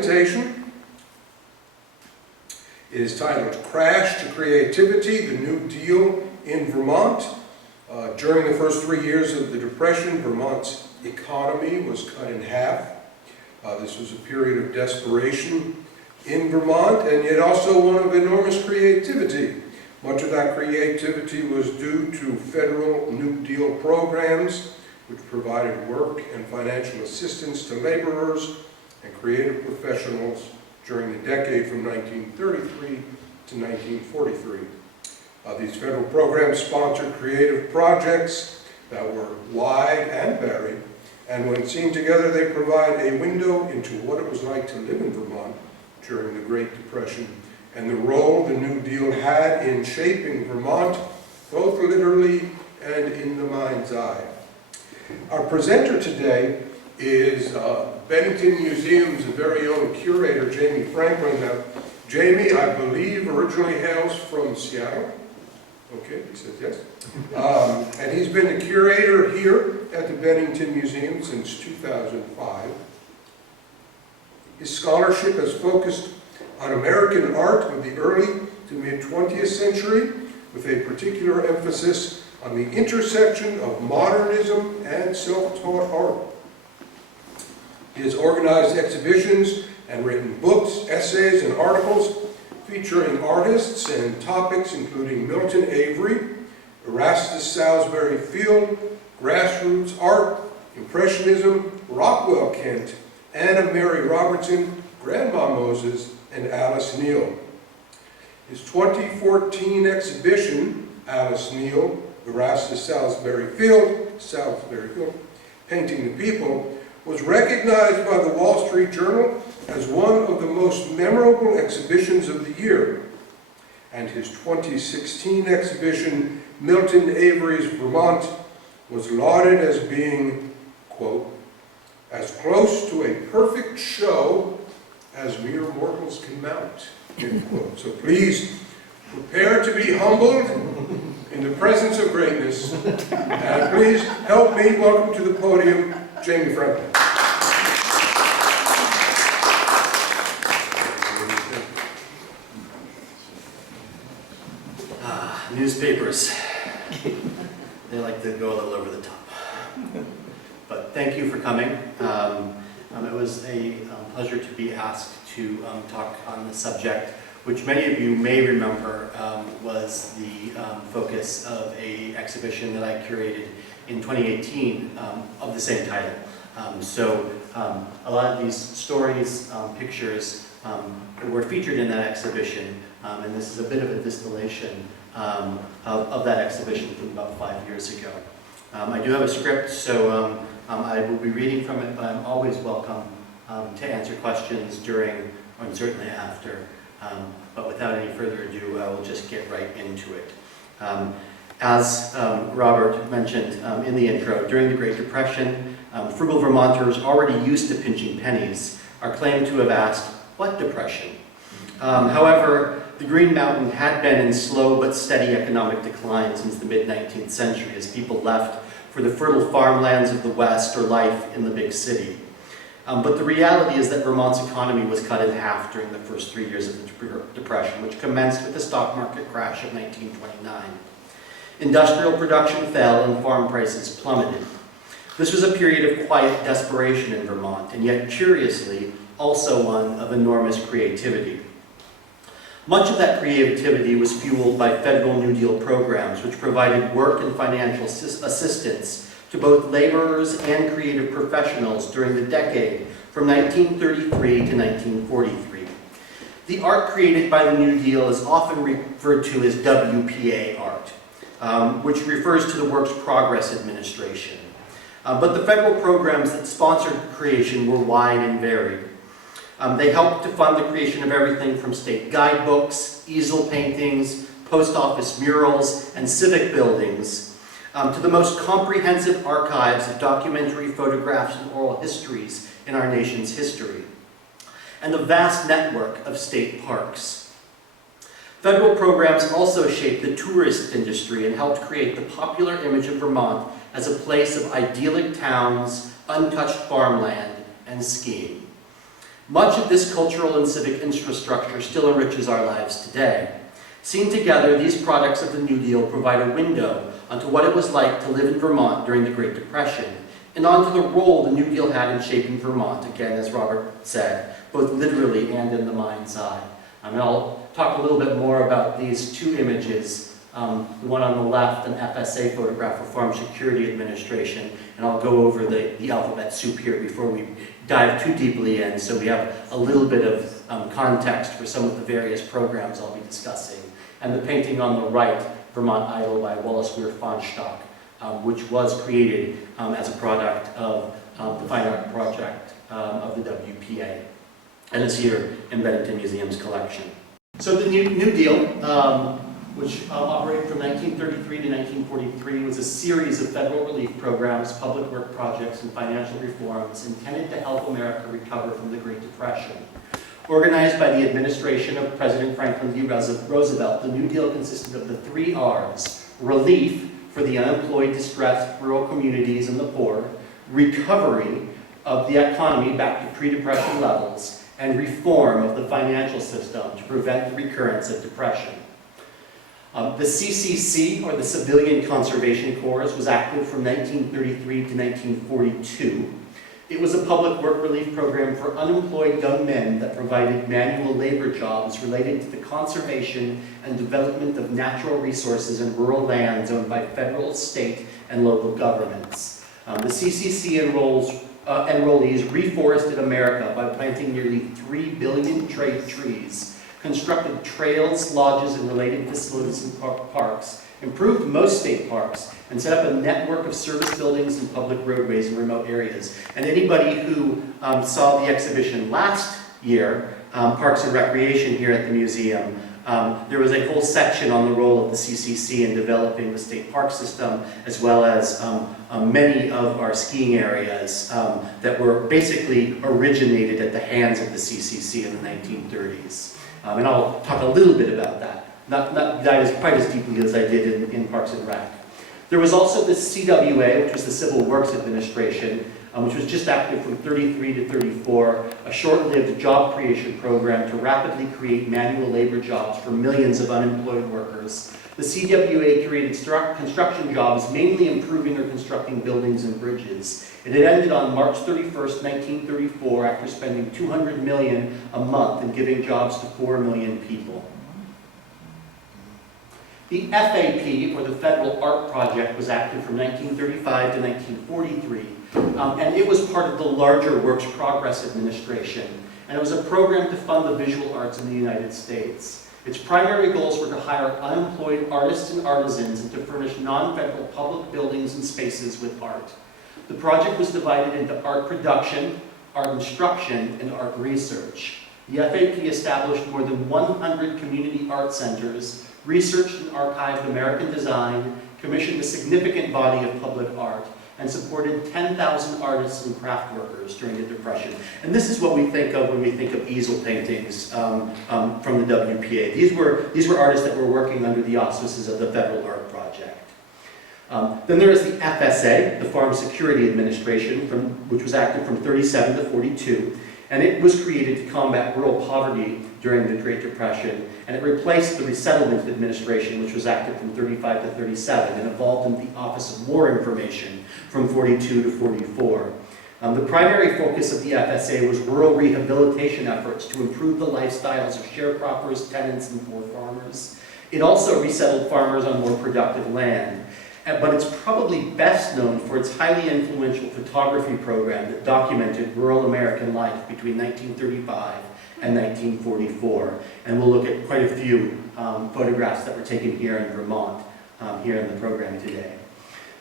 presentation is titled Crash to Creativity, the New Deal in Vermont. During the first 3 years of the Depression, Vermont's economy was cut in half. This was a period of desperation in Vermont, and yet also one of enormous creativity. Much of that creativity was due to federal New Deal programs, which provided work and financial assistance to laborers and creative professionals during the decade from 1933 to 1943. These federal programs sponsored creative projects that were wide and varied, and when seen together, they provide a window into what it was like to live in Vermont during the Great Depression and the role the New Deal had in shaping Vermont, both literally and in the mind's eye. Our presenter today is Bennington Museum's very own curator, Jamie Franklin. Now, Jamie, I believe, originally hails from Seattle. Okay, he says yes. And he's been the curator here at the Bennington Museum since 2005. His scholarship has focused on American art of the early to mid-20th century, with a particular emphasis on the intersection of modernism and self-taught art. He has organized exhibitions and written books, essays, and articles featuring artists and topics including Milton, Avery, Erastus Salisbury Field, Grassroots Art, Impressionism, Rockwell Kent, and Mary Robertson Grandma Moses, and Alice Neel. His 2014 exhibition, Alice Neel, Erastus Salisbury Field, Painting the People, was recognized by the Wall Street Journal as one of the most memorable exhibitions of the year. And his 2016 exhibition, Milton, Avery's Vermont, was lauded as being, quote, as close to a perfect show as mere mortals can mount, end quote. So please prepare to be humbled in the presence of greatness. And please help me welcome to the podium Jamie Franklin. Newspapers, they like to go a little over the top. But thank you for coming. It was a pleasure to be asked to talk on the subject, which many of you may remember was the focus of an exhibition that I curated in 2018 of the same title. A lot of these stories, pictures were featured in that exhibition, and this is a bit of a distillation of that exhibition from about 5 years ago. I do have a script, so I will be reading from it, but I'm always welcome to answer questions during, or certainly after. But without any further ado, I will just get right into it. As Robert mentioned in the intro, during the Great Depression, frugal Vermonters already used to pinching pennies are claimed to have asked, "What depression?" However, the Green Mountain had been in slow but steady economic decline since the mid-19th century as people left for the fertile farmlands of the West or life in the big city. But the reality is that Vermont's economy was cut in half during the first 3 years of the Depression, which commenced with the stock market crash of 1929. Industrial production fell and farm prices plummeted. This was a period of quiet desperation in Vermont, and yet curiously, also one of enormous creativity. Much of that creativity was fueled by federal New Deal programs, which provided work and financial assistance to both laborers and creative professionals during the decade from 1933 to 1943. The art created by the New Deal is often referred to as WPA art, which refers to the Works Progress Administration. But the federal programs that sponsored creation were wide and varied. They helped to fund the creation of everything from state guidebooks, easel paintings, post office murals, and civic buildings, to the most comprehensive archives of documentary photographs and oral histories in our nation's history, and a vast network of state parks. Federal programs also shaped the tourist industry and helped create the popular image of Vermont as a place of idyllic towns, untouched farmland, and skiing. Much of this cultural and civic infrastructure still enriches our lives today. Seen together, these products of the New Deal provide a window onto what it was like to live in Vermont during the Great Depression, and onto the role the New Deal had in shaping Vermont, again, as Robert said, both literally and in the mind's eye. And I'll talk a little bit more about these two images. The one on the left, an FSA photograph for Farm Security Administration, and I'll go over the alphabet soup here before we dive too deeply in, so we have a little bit of context for some of the various programs I'll be discussing. And the painting on the right, Vermont Idol by Wallace Weir-Fonstock, which was created as a product of the Fine Art Project of the WPA, and is here in Bennington Museum's collection. So the New Deal, which operated from 1933 to 1943, was a series of federal relief programs, public work projects, and financial reforms intended to help America recover from the Great Depression. Organized by the administration of President Franklin D. Roosevelt, the New Deal consisted of the 3 R's: relief for the unemployed, distressed, rural communities, and the poor; recovery of the economy back to pre-depression levels; and reform of the financial system to prevent the recurrence of depression. The CCC, or the Civilian Conservation Corps, was active from 1933 to 1942. It was a public work relief program for unemployed young men that provided manual labor jobs related to the conservation and development of natural resources in rural lands owned by federal, state, and local governments. The CCC enrollees reforested America by planting nearly 3 billion trees, constructed trails, lodges, and related facilities and parks, improved most state parks, and set up a network of service buildings and public roadways in remote areas. And anybody who saw the exhibition last year, Parks and Recreation here at the museum, there was a whole section on the role of the CCC in developing the state park system, as well as many of our skiing areas that were basically originated at the hands of the CCC in the 1930s. And I'll talk a little bit about that. Not dive quite as deeply as I did in Parks and Rec. There was also the CWA, which was the Civil Works Administration, which was just active from 33 to 34, a short-lived job creation program to rapidly create manual labor jobs for millions of unemployed workers. The CWA created construction jobs, mainly improving or constructing buildings and bridges. It had ended on March 31st, 1934, after spending $200 million a month and giving jobs to 4 million people. The FAP, or the Federal Art Project, was active from 1935 to 1943, and it was part of the larger Works Progress Administration, and it was a program to fund the visual arts in the United States. Its primary goals were to hire unemployed artists and artisans and to furnish non-federal public buildings and spaces with art. The project was divided into art production, art instruction, and art research. The FAP established more than 100 community art centers, researched and archived American design, commissioned a significant body of public art, and supported 10,000 artists and craft workers during the Depression. And this is what we think of when we think of easel paintings from the WPA. These were artists that were working under the auspices of the Federal Art Project. Then there is the FSA, the Farm Security Administration, which was active from 37 to 42, and it was created to combat rural poverty during the Great Depression, and it replaced the Resettlement Administration, which was active from 35 to 37, and evolved into the Office of War Information from 42 to 44. The primary focus of the FSA was rural rehabilitation efforts to improve the lifestyles of sharecroppers, tenants, and poor farmers. It also resettled farmers on more productive land. But it's probably best known for its highly influential photography program that documented rural American life between 1935 and 1944. And we'll look at quite a few photographs that were taken here in Vermont, here in the program today.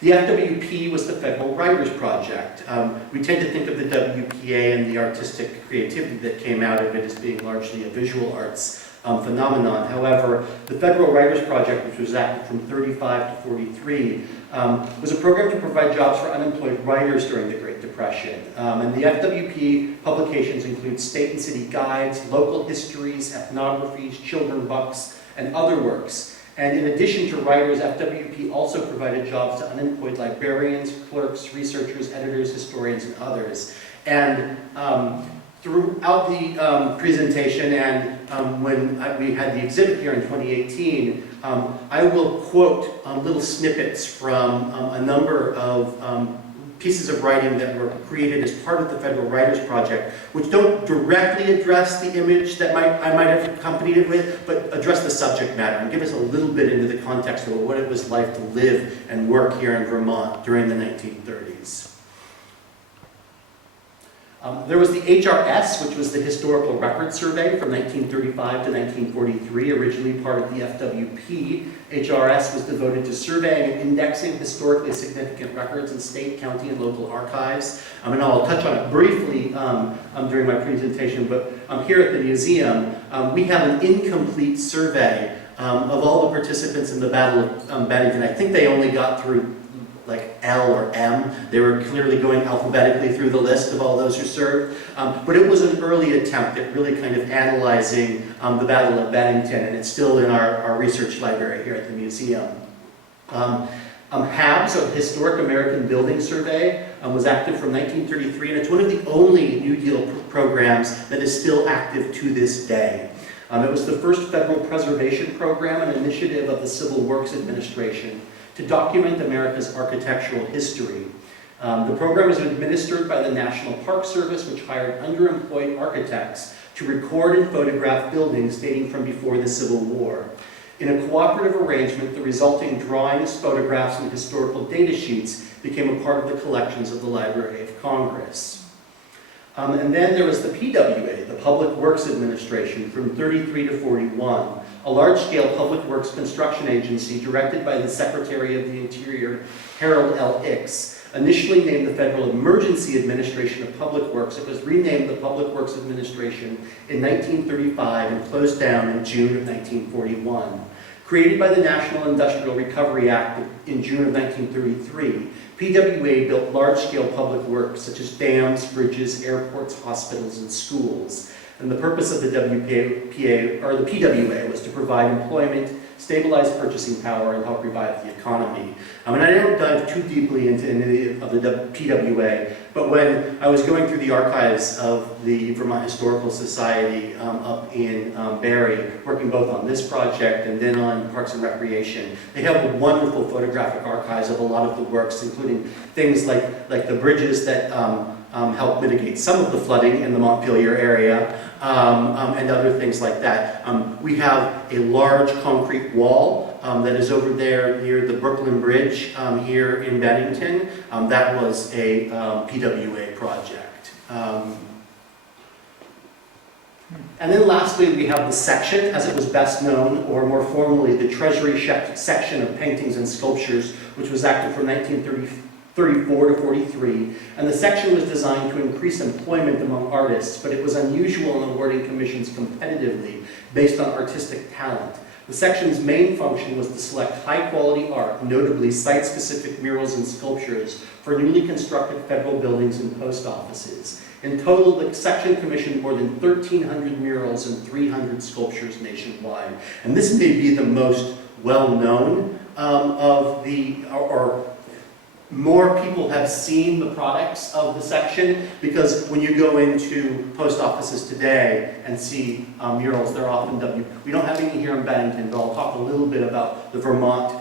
The FWP was the Federal Writers Project. We tend to think of the WPA and the artistic creativity that came out of it as being largely a visual arts phenomenon. However, the Federal Writers Project, which was active from 35 to 43, was a program to provide jobs for unemployed writers during the Great Depression. And the FWP publications include state and city guides, local histories, ethnographies, children's books, and other works. And in addition to writers, FWP also provided jobs to unemployed librarians, clerks, researchers, editors, historians, and others. And Throughout the presentation and when we had the exhibit here in 2018, I will quote little snippets from a number of pieces of writing that were created as part of the Federal Writers Project, which don't directly address the image that I might have accompanied it with, but address the subject matter and give us a little bit into the context of what it was like to live and work here in Vermont during the 1930s. There was the HRS, which was the Historical Record Survey from 1935 to 1943, originally part of the FWP. HRS was devoted to surveying and indexing historically significant records in state, county, and local archives. And I'll touch on it briefly during my presentation, but here at the museum, we have an incomplete survey of all the participants in the Battle of Bennington. I think they only got through like L or M. They were clearly going alphabetically through the list of all those who served. But it was an early attempt at really kind of analyzing the Battle of Bennington, and it's still in our research library here at the museum. HABS, or Historic American Building Survey, was active from 1933, and it's one of the only New Deal programs that is still active to this day. It was the first federal preservation program, an initiative of the Civil Works Administration, to document America's architectural history. The program was administered by the National Park Service, which hired underemployed architects to record and photograph buildings dating from before the Civil War. In a cooperative arrangement, the resulting drawings, photographs, and historical data sheets became a part of the collections of the Library of Congress. And then there was the PWA, the Public Works Administration, from 33 to 41, a large-scale public works construction agency directed by the Secretary of the Interior, Harold L. Hicks. Initially named the Federal Emergency Administration of Public Works, it was renamed the Public Works Administration in 1935 and closed down in June of 1941. Created by the National Industrial Recovery Act in June of 1933, PWA built large-scale public works such as dams, bridges, airports, hospitals, and schools. And the purpose of the PWA was to provide employment, stabilize purchasing power, and help revive the economy. And I don't dive too deeply into any of the PWA, but when I was going through the archives of the Vermont Historical Society up in Barrie, working both on this project and then on Parks and Recreation, they have a wonderful photographic archives of a lot of the works, including things like the bridges that help mitigate some of the flooding in the Montpelier area, and other things like that. We have a large concrete wall that is over there near the Brooklyn Bridge here in Bennington. That was a PWA project. And then lastly, we have the section, as it was best known, or more formally, the Treasury Section of Paintings and Sculptures, which was active from 1934 to 43, and the section was designed to increase employment among artists, but it was unusual in awarding commissions competitively based on artistic talent. The section's main function was to select high-quality art, notably site-specific murals and sculptures, for newly constructed federal buildings and post offices. In total, the section commissioned more than 1,300 murals and 300 sculptures nationwide. And this may be the most well-known of the, or more people have seen the products of the section, because when you go into post offices today and see murals, they're often we don't have any here in Bennington, but I'll talk a little bit about the Vermont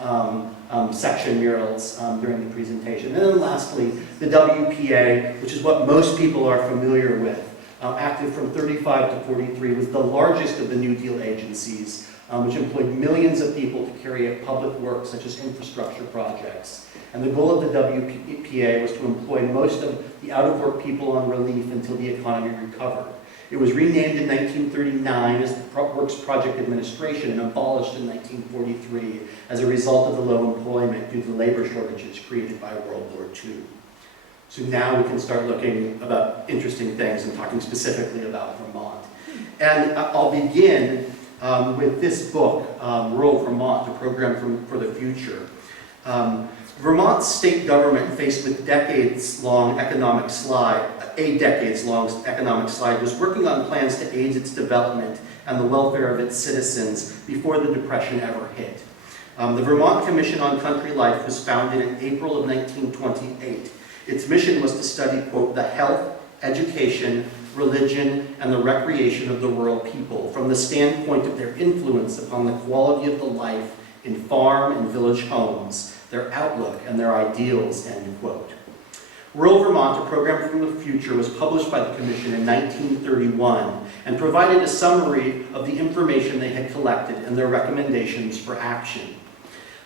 section murals during the presentation. And then lastly, the WPA, which is what most people are familiar with, active from 35 to 43, was the largest of the New Deal agencies, which employed millions of people to carry out public work such as infrastructure projects. And the goal of the WPA was to employ most of the out-of-work people on relief until the economy recovered. It was renamed in 1939 as the Works Project Administration and abolished in 1943 as a result of the low employment due to labor shortages created by World War II. So now we can start looking about interesting things and talking specifically about Vermont. And I'll begin with this book, Rural Vermont, a program for the future. Vermont's state government, faced with a decades-long economic slide, was working on plans to aid its development and the welfare of its citizens before the Depression ever hit. The Vermont Commission on Country Life was founded in April of 1928. Its mission was to study, quote, the health, education, religion, and the recreation of the rural people from the standpoint of their influence upon the quality of the life in farm and village homes, their outlook and their ideals," end quote. Rural Vermont, a program from the future, was published by the Commission in 1931 and provided a summary of the information they had collected and their recommendations for action.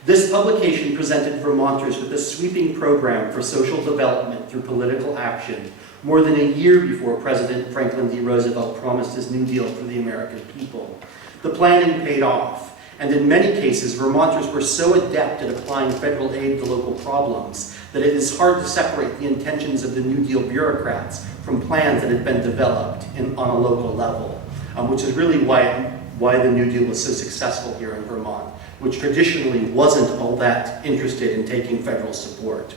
This publication presented Vermonters with a sweeping program for social development through political action, more than a year before President Franklin D. Roosevelt promised his New Deal for the American people. The planning paid off, and in many cases, Vermonters were so adept at applying federal aid to local problems that it is hard to separate the intentions of the New Deal bureaucrats from plans that had been developed on a local level, which is really why the New Deal was so successful here in Vermont, which traditionally wasn't all that interested in taking federal support.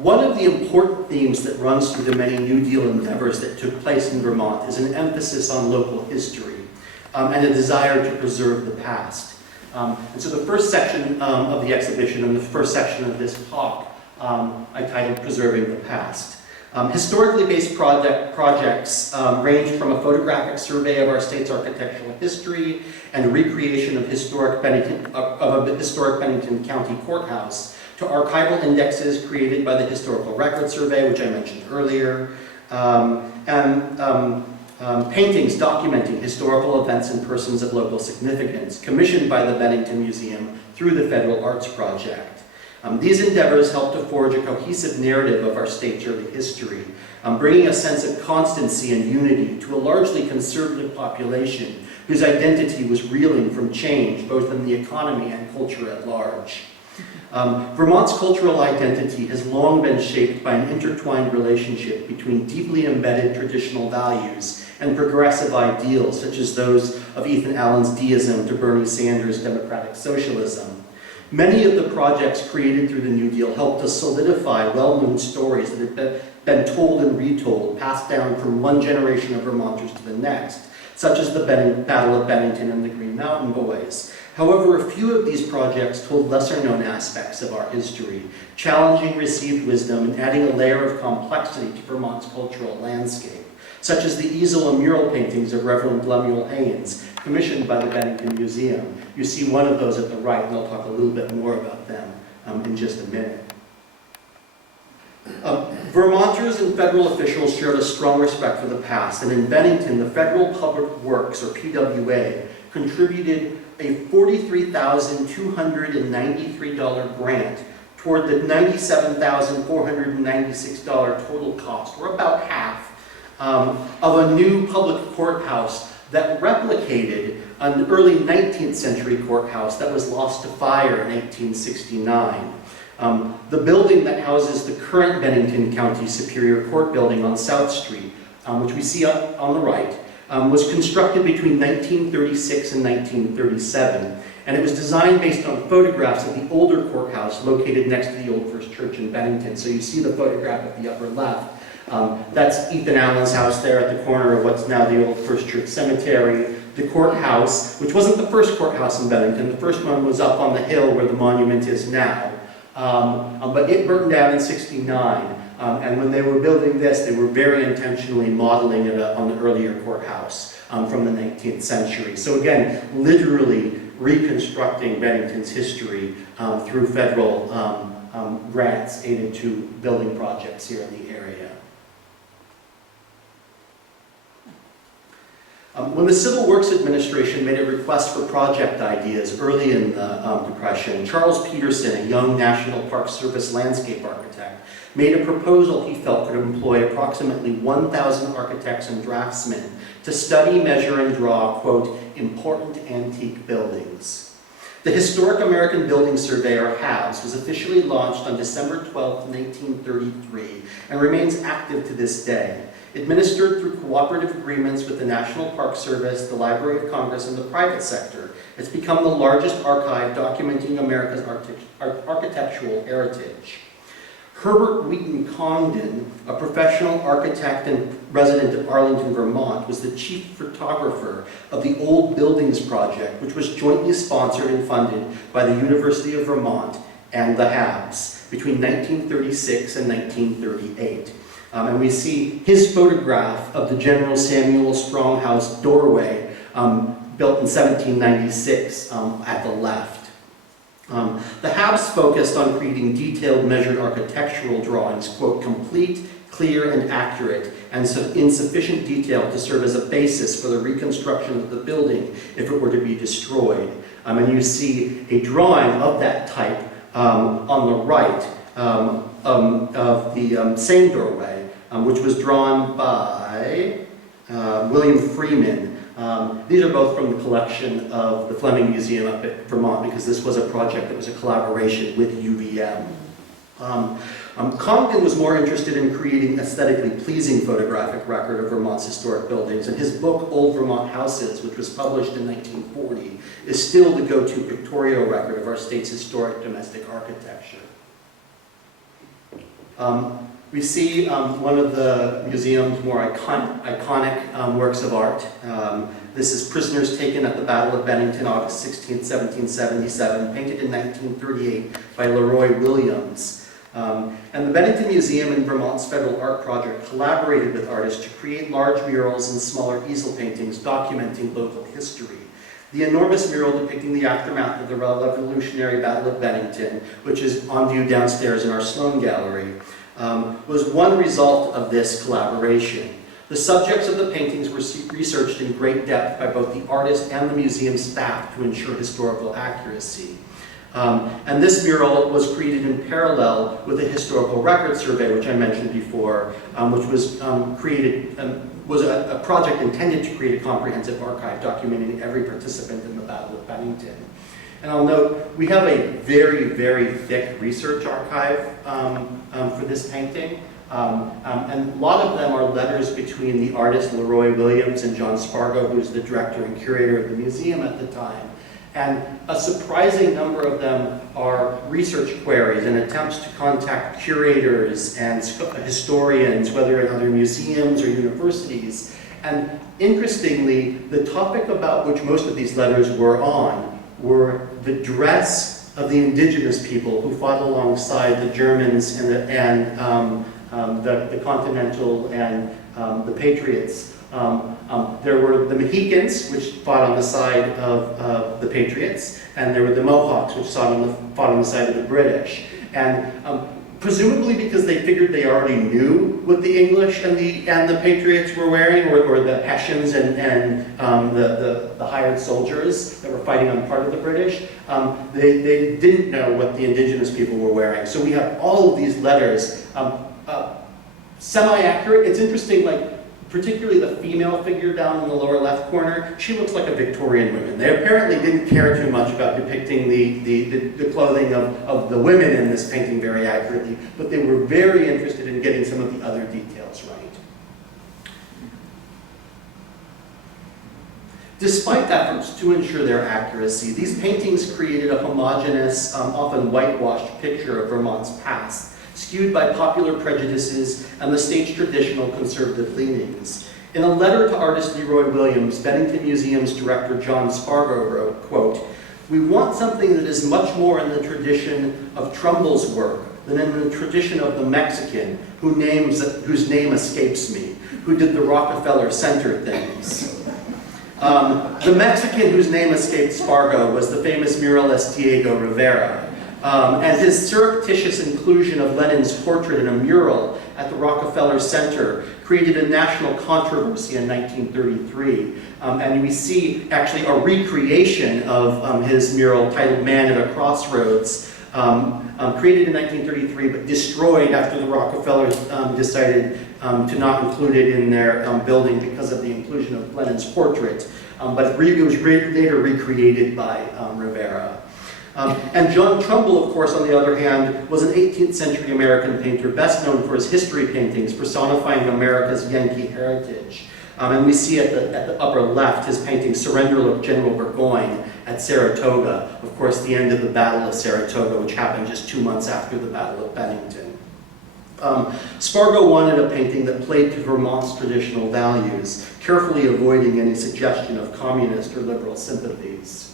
One of the important themes that runs through the many New Deal endeavors that took place in Vermont is an emphasis on local history and a desire to preserve the past. And so the first section of the exhibition and the first section of this talk I titled Preserving the Past. Historically based projects range from a photographic survey of our state's architectural history and a recreation of a historic Bennington County Courthouse to archival indexes created by the Historical Record Survey, which I mentioned earlier, and paintings documenting historical events and persons of local significance, commissioned by the Bennington Museum through the Federal Arts Project. These endeavors help to forge a cohesive narrative of our state's early history, bringing a sense of constancy and unity to a largely conservative population whose identity was reeling from change, both in the economy and culture at large. Vermont's cultural identity has long been shaped by an intertwined relationship between deeply embedded traditional values and progressive ideals, such as those of Ethan Allen's deism to Bernie Sanders' democratic socialism. Many of the projects created through the New Deal helped to solidify well-known stories that had been told and retold, passed down from one generation of Vermonters to the next, such as the Battle of Bennington and the Green Mountain Boys. However, a few of these projects told lesser-known aspects of our history, challenging received wisdom and adding a layer of complexity to Vermont's cultural landscape, such as the easel and mural paintings of Reverend Lemuel Haynes, commissioned by the Bennington Museum. You see one of those at the right, and I'll talk a little bit more about them in just a minute. Vermonters and federal officials shared a strong respect for the past, and in Bennington, the Federal Public Works, or PWA, contributed a $43,293 grant toward the $97,496 total cost, or about half, of a new public courthouse that replicated an early 19th century courthouse that was lost to fire in 1869. The building that houses the current Bennington County Superior Court building on South Street, which we see up on the right, was constructed between 1936 and 1937, and it was designed based on photographs of the older courthouse located next to the Old First Church in Bennington. So you see the photograph at the upper left. That's Ethan Allen's house there at the corner of what's now the Old First Church Cemetery. The courthouse, which wasn't the first courthouse in Bennington, the first one was up on the hill where the monument is now. But it burned down in '69. And when they were building this, they were very intentionally modeling it on the earlier courthouse from the 19th century. So again, literally reconstructing Bennington's history through federal grants aided to building projects here in the area. When the Civil Works Administration made a request for project ideas early in the Depression, Charles Peterson, a young National Park Service landscape architect, made a proposal he felt could employ approximately 1,000 architects and draftsmen to study, measure, and draw, quote, important antique buildings. The Historic American Building Survey, or HABS, was officially launched on December 12, 1933, and remains active to this day. Administered through cooperative agreements with the National Park Service, the Library of Congress, and the private sector, it's become the largest archive documenting America's architectural heritage. Herbert Wheaton Congdon, a professional architect and resident of Arlington, Vermont, was the chief photographer of the Old Buildings Project, which was jointly sponsored and funded by the University of Vermont and the HABS. between 1936 and 1938. And we see his photograph of the General Samuel Strong House doorway, built in 1796, at the left. The Habs focused on creating detailed, measured architectural drawings, quote, complete, clear, and accurate, and so in sufficient detail to serve as a basis for the reconstruction of the building if it were to be destroyed. And you see a drawing of that type on the right of the same doorway, which was drawn by William Freeman. These are both from the collection of the Fleming Museum up at Vermont, because this was a project that was a collaboration with UVM. Congdon was more interested in creating aesthetically pleasing photographic record of Vermont's historic buildings, and his book, Old Vermont Houses, which was published in 1940, is still the go-to pictorial record of our state's historic domestic architecture. We see one of the museum's more iconic works of art. This is Prisoners Taken at the Battle of Bennington, August 16, 1777, painted in 1938 by Leroy Williams. And the Bennington Museum and Vermont's Federal Art Project collaborated with artists to create large murals and smaller easel paintings documenting local history. The enormous mural depicting the aftermath of the Revolutionary Battle of Bennington, which is on view downstairs in our Sloan Gallery, was one result of this collaboration. The subjects of the paintings were researched in great depth by both the artist and the museum staff to ensure historical accuracy. And this mural was created in parallel with a historical record survey, which I mentioned before, which was was a project intended to create a comprehensive archive documenting every participant in the Battle of Bennington. And I'll note, we have a very, very thick research archive for this painting. And a lot of them are letters between the artist Leroy Williams and John Spargo, who's the director and curator of the museum at the time. And a surprising number of them are research queries and attempts to contact curators and historians, whether in other museums or universities. And interestingly, the topic about which most of these letters were on were the dress of the indigenous people who fought alongside the Germans and the Continental and the Patriots. There were the Mohicans, which fought on the side of the Patriots, and there were the Mohawks, which fought on the side of the British. And presumably because they figured they already knew what the English and the Patriots were wearing, or the Hessians and the hired soldiers that were fighting on part of the British, they didn't know what the indigenous people were wearing. So we have all of these letters, semi-accurate. It's interesting, like, particularly the female figure down in the lower left corner, she looks like a Victorian woman. They apparently didn't care too much about depicting the clothing of the women in this painting very accurately, but they were very interested in getting some of the other details right. Despite efforts to ensure their accuracy, these paintings created a homogeneous, often whitewashed picture of Vermont's past, skewed by popular prejudices and the state's traditional conservative leanings. In a letter to artist Leroy Williams, Bennington Museum's director John Spargo wrote, quote, "We want something that is much more in the tradition of Trumbull's work than in the tradition of the Mexican, whose name escapes me, who did the Rockefeller Center things." The Mexican whose name escaped Spargo was the famous muralist Diego Rivera. And his surreptitious inclusion of Lenin's portrait in a mural at the Rockefeller Center created a national controversy in 1933. And we see actually a recreation of his mural titled Man at a Crossroads, created in 1933 but destroyed after the Rockefellers decided to not include it in their building because of the inclusion of Lenin's portrait. But it was later recreated by Rivera. And John Trumbull, of course, on the other hand, was an 18th century American painter best known for his history paintings personifying America's Yankee heritage. And we see at the upper left his painting Surrender of General Burgoyne at Saratoga, of course the end of the Battle of Saratoga, which happened just 2 months after the Battle of Bennington. Spargo wanted a painting that played to Vermont's traditional values, carefully avoiding any suggestion of communist or liberal sympathies.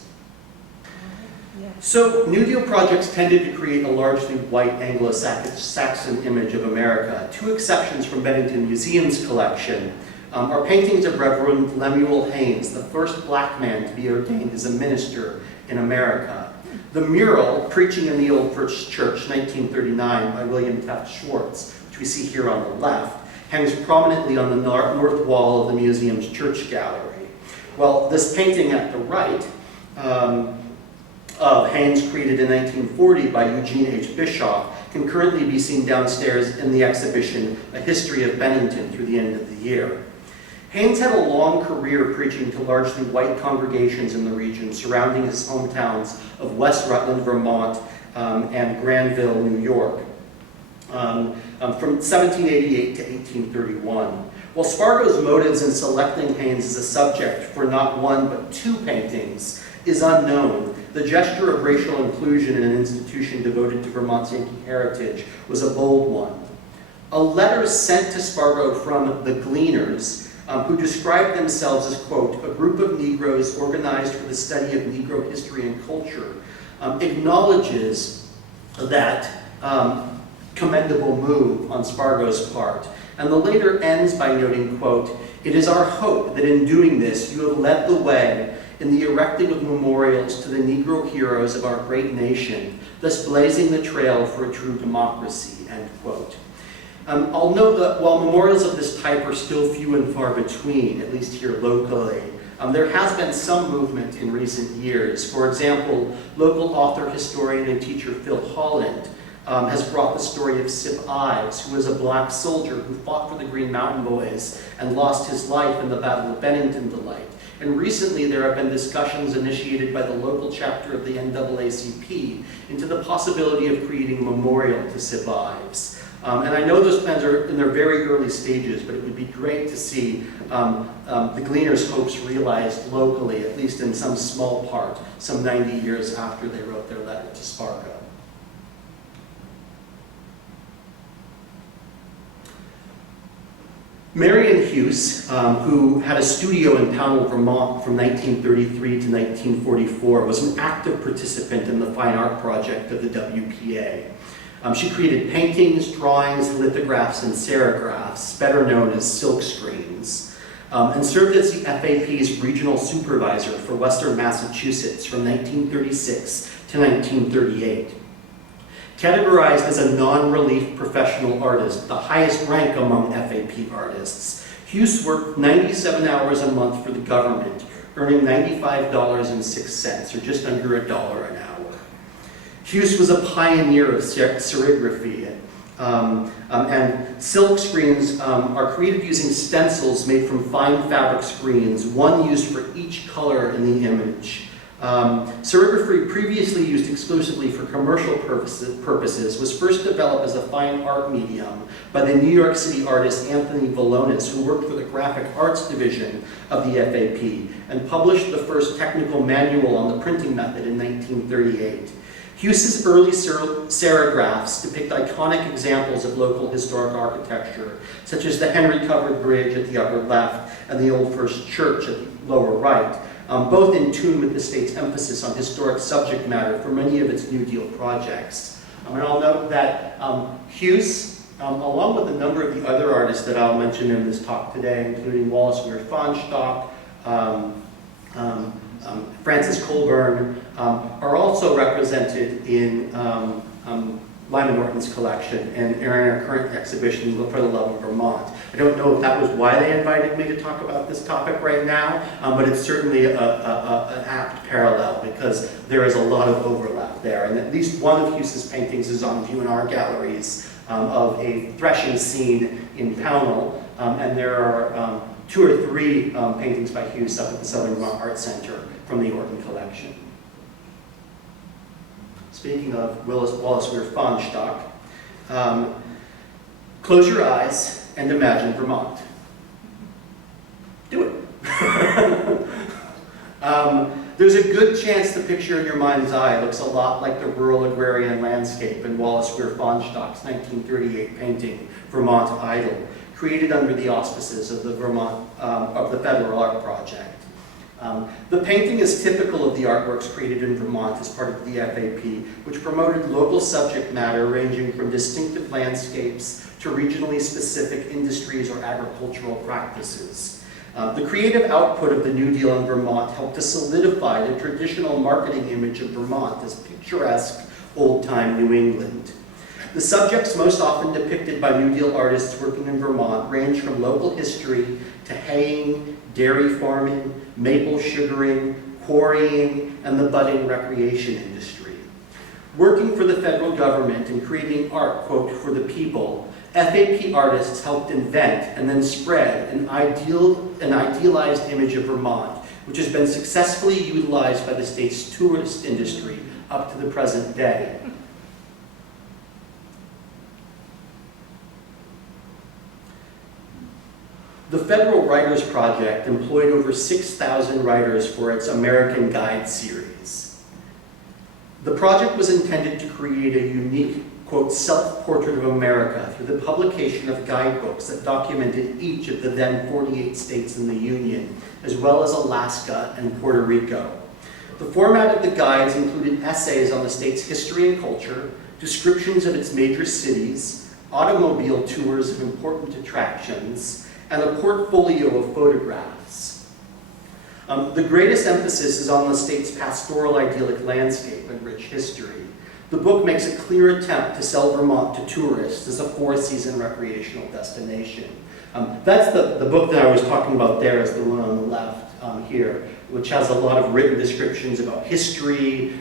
So, New Deal projects tended to create a largely white Anglo-Saxon image of America. Two exceptions from Bennington Museum's collection are paintings of Reverend Lemuel Haynes, the first black man to be ordained as a minister in America. The mural, Preaching in the Old First Church, 1939, by William Taft Schwartz, which we see here on the left, hangs prominently on the north wall of the museum's church gallery. Well, this painting at the right, of Haynes, created in 1940 by Eugene H. Bischoff, can currently be seen downstairs in the exhibition, A History of Bennington, through the end of the year. Haynes had a long career preaching to largely white congregations in the region surrounding his hometowns of West Rutland, Vermont, and Granville, New York, from 1788 to 1831. While Spargo's motives in selecting Haynes as a subject for not one but two paintings is unknown, the gesture of racial inclusion in an institution devoted to Vermont's Yankee heritage was a bold one. A letter sent to Spargo from the Gleaners, who described themselves as, quote, a group of Negroes organized for the study of Negro history and culture, acknowledges that commendable move on Spargo's part. And the letter ends by noting, quote, it is our hope that in doing this you have led the way in the erecting of memorials to the Negro heroes of our great nation, thus blazing the trail for a true democracy, end quote. I'll note that while memorials of this type are still few and far between, at least here locally, there has been some movement in recent years. For example, local author, historian, and teacher Phil Holland has brought the story of Sip Ives, who was a black soldier who fought for the Green Mountain Boys and lost his life in the Battle of Bennington to light. And recently there have been discussions initiated by the local chapter of the NAACP into the possibility of creating a memorial to Sip Ives. And I know those plans are in their very early stages, but it would be great to see the Gleaners' hopes realized locally, at least in some small part, some 90 years after they wrote their letter to Spargo. Maran Hues, who had a studio in Pownell, Vermont from 1933 to 1944, was an active participant in the fine art project of the WPA. She created paintings, drawings, lithographs, and serigraphs, better known as silk screens, and served as the FAP's regional supervisor for Western Massachusetts from 1936 to 1938. Categorized as a non-relief professional artist, the highest rank among FAP artists, Hues worked 97 hours a month for the government, earning $95.06, or just under $1 an hour. Hues was a pioneer of serigraphy, and silk screens are created using stencils made from fine fabric screens, one used for each color in the image. Serigraphy, previously used exclusively for commercial purposes, was first developed as a fine art medium by the New York City artist Anthony Valonis, who worked for the Graphic Arts Division of the FAP, and published the first technical manual on the printing method in 1938. Hues's early serigraphs depict iconic examples of local historic architecture, such as the Henry-covered bridge at the upper left and the Old First Church at the lower right, both in tune with the state's emphasis on historic subject matter for many of its New Deal projects. And I'll note that Hues, along with a number of the other artists that I'll mention in this talk today, including Wallace Weir-Fahnestock, Francis Colburn, are also represented in Lyman Norton's collection and in our current exhibition for the Love of Vermont. I don't know if that was why they invited me to talk about this topic right now, but it's certainly an apt parallel because there is a lot of overlap there. And at least one of Hues's paintings is on view in our galleries of a threshing scene in Pownell, and there are 2 or 3 paintings by Hues up at the Southern Vermont Art Center from the Orton collection. Speaking of Wallace Weir-Fahnestock, close your eyes and imagine Vermont. Do it. There's a good chance the picture in your mind's eye looks a lot like the rural agrarian landscape in Wallace Weir-Fahnestock's 1938 painting, Vermont Idle, created under the auspices of the Federal Art Project. The painting is typical of the artworks created in Vermont as part of the FAP, which promoted local subject matter ranging from distinctive landscapes to regionally specific industries or agricultural practices. The creative output of the New Deal in Vermont helped to solidify the traditional marketing image of Vermont as picturesque, old-time New England. The subjects most often depicted by New Deal artists working in Vermont range from local history to haying, dairy farming, maple sugaring, quarrying, and the budding recreation industry. Working for the federal government and creating art, quote, for the people, FAP artists helped invent and then spread an idealized image of Vermont, which has been successfully utilized by the state's tourist industry up to the present day. The Federal Writers Project employed over 6,000 writers for its American Guide series. The project was intended to create a unique, quote, self-portrait of America through the publication of guidebooks that documented each of the then 48 states in the Union, as well as Alaska and Puerto Rico. The format of the guides included essays on the state's history and culture, descriptions of its major cities, automobile tours of important attractions, and a portfolio of photographs. The greatest emphasis is on the state's pastoral idyllic landscape and rich history. The book makes a clear attempt to sell Vermont to tourists as a four-season recreational destination. That's the book that I was talking about there, is the one on the left here, which has a lot of written descriptions about history,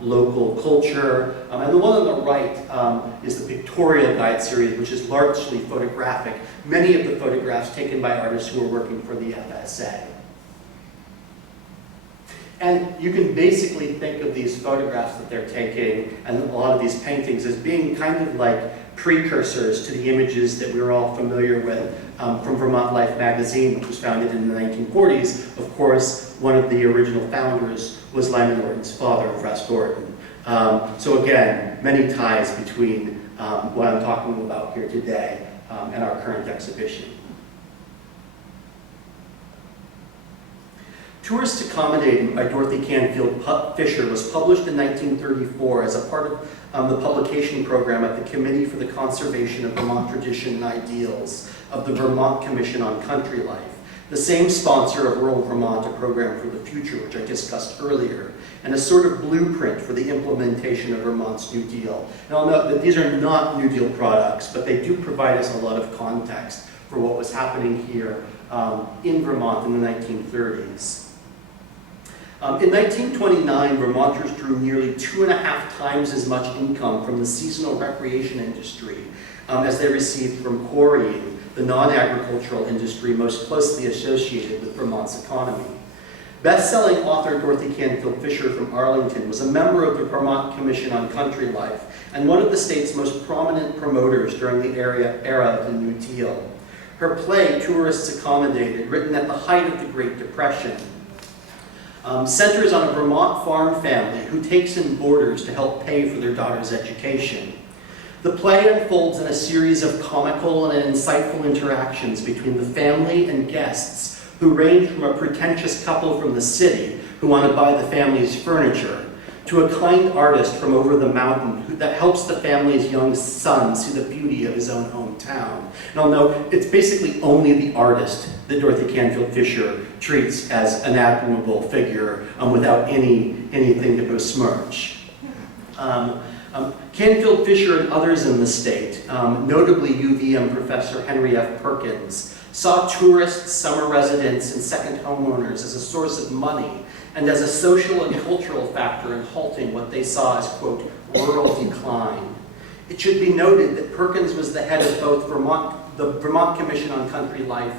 local culture, and the one on the right is the pictorial guide series, which is largely photographic. Many of the photographs taken by artists who are working for the FSA. And you can basically think of these photographs that they're taking and a lot of these paintings as being kind of like precursors to the images that we're all familiar with from Vermont Life magazine, which was founded in the 1940s. Of course, one of the original founders was Lyman Norton's father, Russ Norton. So again, many ties between what I'm talking about here today and our current exhibition. Tourist Accommodating by Dorothy Canfield Fisher was published in 1934 as a part of the publication program at the Committee for the Conservation of Vermont Tradition and Ideals of the Vermont Commission on Country Life, the same sponsor of Rural Vermont, a program for the future, which I discussed earlier, and a sort of blueprint for the implementation of Vermont's New Deal. And I'll note that these are not New Deal products, but they do provide us a lot of context for what was happening here in Vermont in the 1930s. In 1929, Vermonters drew nearly 2.5 times as much income from the seasonal recreation industry as they received from quarrying, the non-agricultural industry most closely associated with Vermont's economy. Best-selling author Dorothy Canfield Fisher from Arlington was a member of the Vermont Commission on Country Life and one of the state's most prominent promoters during the era of the New Deal. Her play, Tourists Accommodated, written at the height of the Great Depression, centers on a Vermont farm family who takes in boarders to help pay for their daughter's education. The play unfolds in a series of comical and insightful interactions between the family and guests who range from a pretentious couple from the city who want to buy the family's furniture to a kind artist from over the mountain that helps the family's young son see the beauty of his own hometown. And I'll note, it's basically only the artist that Dorothy Canfield Fisher treats as an admirable figure without anything to besmirch. Canfield Fisher and others in the state, notably UVM professor Henry F. Perkins, saw tourists, summer residents, and second homeowners as a source of money and as a social and cultural factor in halting what they saw as, quote, rural decline. It should be noted that Perkins was the head of both the Vermont Commission on Country Life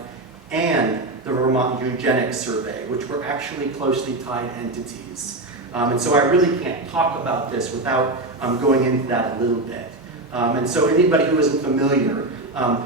and the Vermont Eugenics Survey, which were actually closely tied entities. And so I really can't talk about this without going into that a little bit. And so anybody who isn't familiar,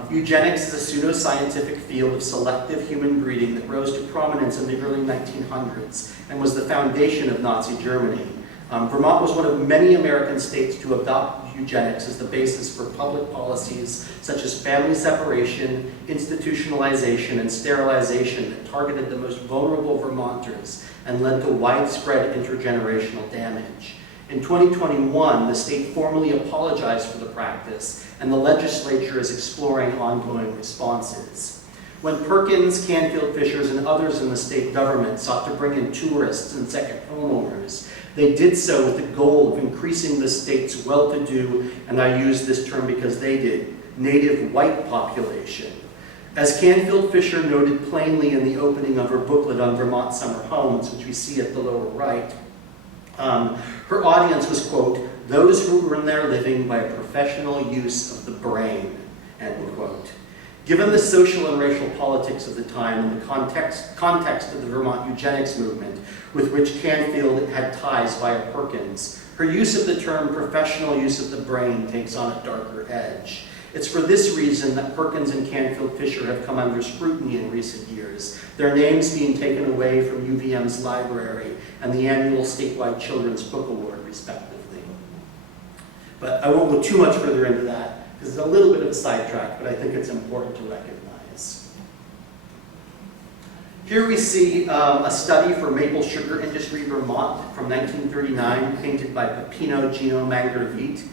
eugenics is a pseudoscientific field of selective human breeding that rose to prominence in the early 1900s and was the foundation of Nazi Germany. Vermont was one of many American states to adopt eugenics as the basis for public policies such as family separation, institutionalization, and sterilization that targeted the most vulnerable Vermonters and led to widespread intergenerational damage. In 2021, the state formally apologized for the practice, and the legislature is exploring ongoing responses. When Perkins, Canfield Fishers, and others in the state government sought to bring in tourists and second homeowners, they did so with the goal of increasing the state's well-to-do, and I use this term because they did, native white population. As Canfield Fisher noted plainly in the opening of her booklet on Vermont summer homes, which we see at the lower right, her audience was, quote, those who earn their living by a professional use of the brain, end quote. Given the social and racial politics of the time and the context of the Vermont eugenics movement, with which Canfield had ties via Perkins, her use of the term professional use of the brain takes on a darker edge. It's for this reason that Perkins and Canfield Fisher have come under scrutiny in recent years, their names being taken away from UVM's library and the annual statewide Children's Book Award, respectively. But I won't go too much further into that, because it's a little bit of a sidetrack, but I think it's important to recognize. Here we see a study for maple sugar industry Vermont from 1939, painted by Peppino Gino Mangervit.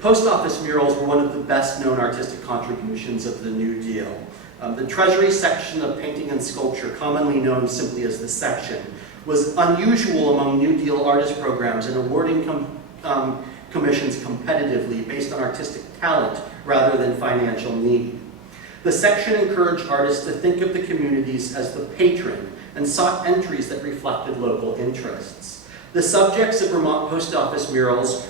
Post office murals were one of the best known artistic contributions of the New Deal. The Treasury section of painting and sculpture, commonly known simply as the section, was unusual among New Deal artist programs in awarding commissions competitively based on artistic talent rather than financial need. The section encouraged artists to think of the communities as the patron and sought entries that reflected local interests. The subjects of Vermont post office murals,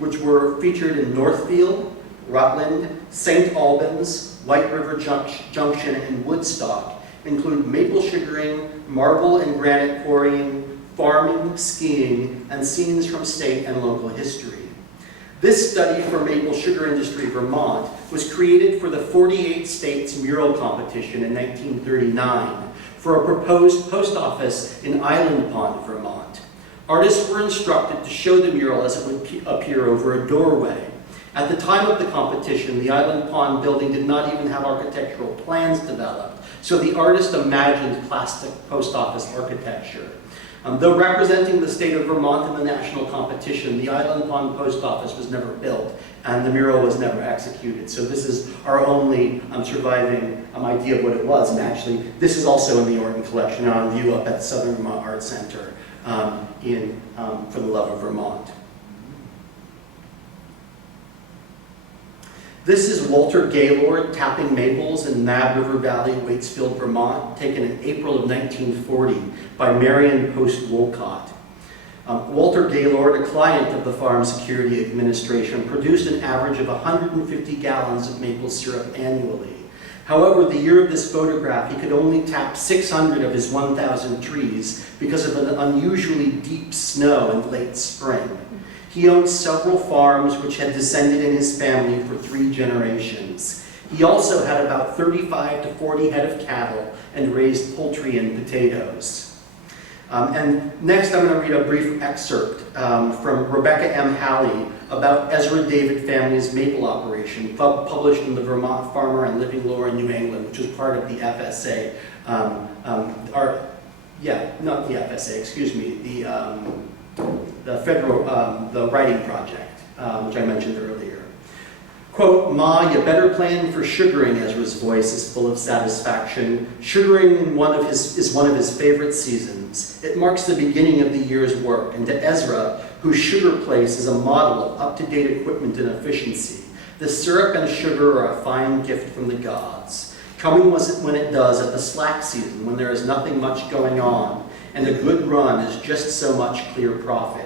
which were featured in Northfield, Rutland, St. Albans, White River Junction, and Woodstock, include maple sugaring, marble and granite quarrying, farming, skiing, and scenes from state and local history. This study for maple sugar industry Vermont was created for the 48 States Mural Competition in 1939 for a proposed post office in Island Pond, Vermont. Artists were instructed to show the mural as it would appear over a doorway. At the time of the competition, the Island Pond building did not even have architectural plans developed, so the artist imagined plastic post office architecture. Though representing the state of Vermont in the national competition, the Island Pond Post Office was never built, and the mural was never executed. So this is our only surviving idea of what it was. And actually, this is also in the Orton collection on view up at the Southern Vermont Art Center for the Love of Vermont. This is Walter Gaylord tapping maples in Mad River Valley, Waitsfield, Vermont, taken in April of 1940 by Marion Post Wolcott. Walter Gaylord, a client of the Farm Security Administration, produced an average of 150 gallons of maple syrup annually. However, the year of this photograph, he could only tap 600 of his 1,000 trees because of an unusually deep snow in late spring. He owned several farms which had descended in his family for 3 generations. He also had about 35 to 40 head of cattle and raised poultry and potatoes. And next I'm going to read a brief excerpt from Rebecca M. Halley about Ezra David family's maple operation, published in the Vermont Farmer and Living Lore in New England, which was part of the FSA. Not the FSA, excuse me, the federal, the writing project, which I mentioned earlier. Quote, "Ma, you better plan for sugaring." Ezra's voice is full of satisfaction. Sugaring is one of his favorite seasons. It marks the beginning of the year's work, and to Ezra, whose sugar place is a model of up-to-date equipment and efficiency, the syrup and sugar are a fine gift from the gods. Coming when it does at the slack season, when there is nothing much going on, and a good run is just so much clear profit.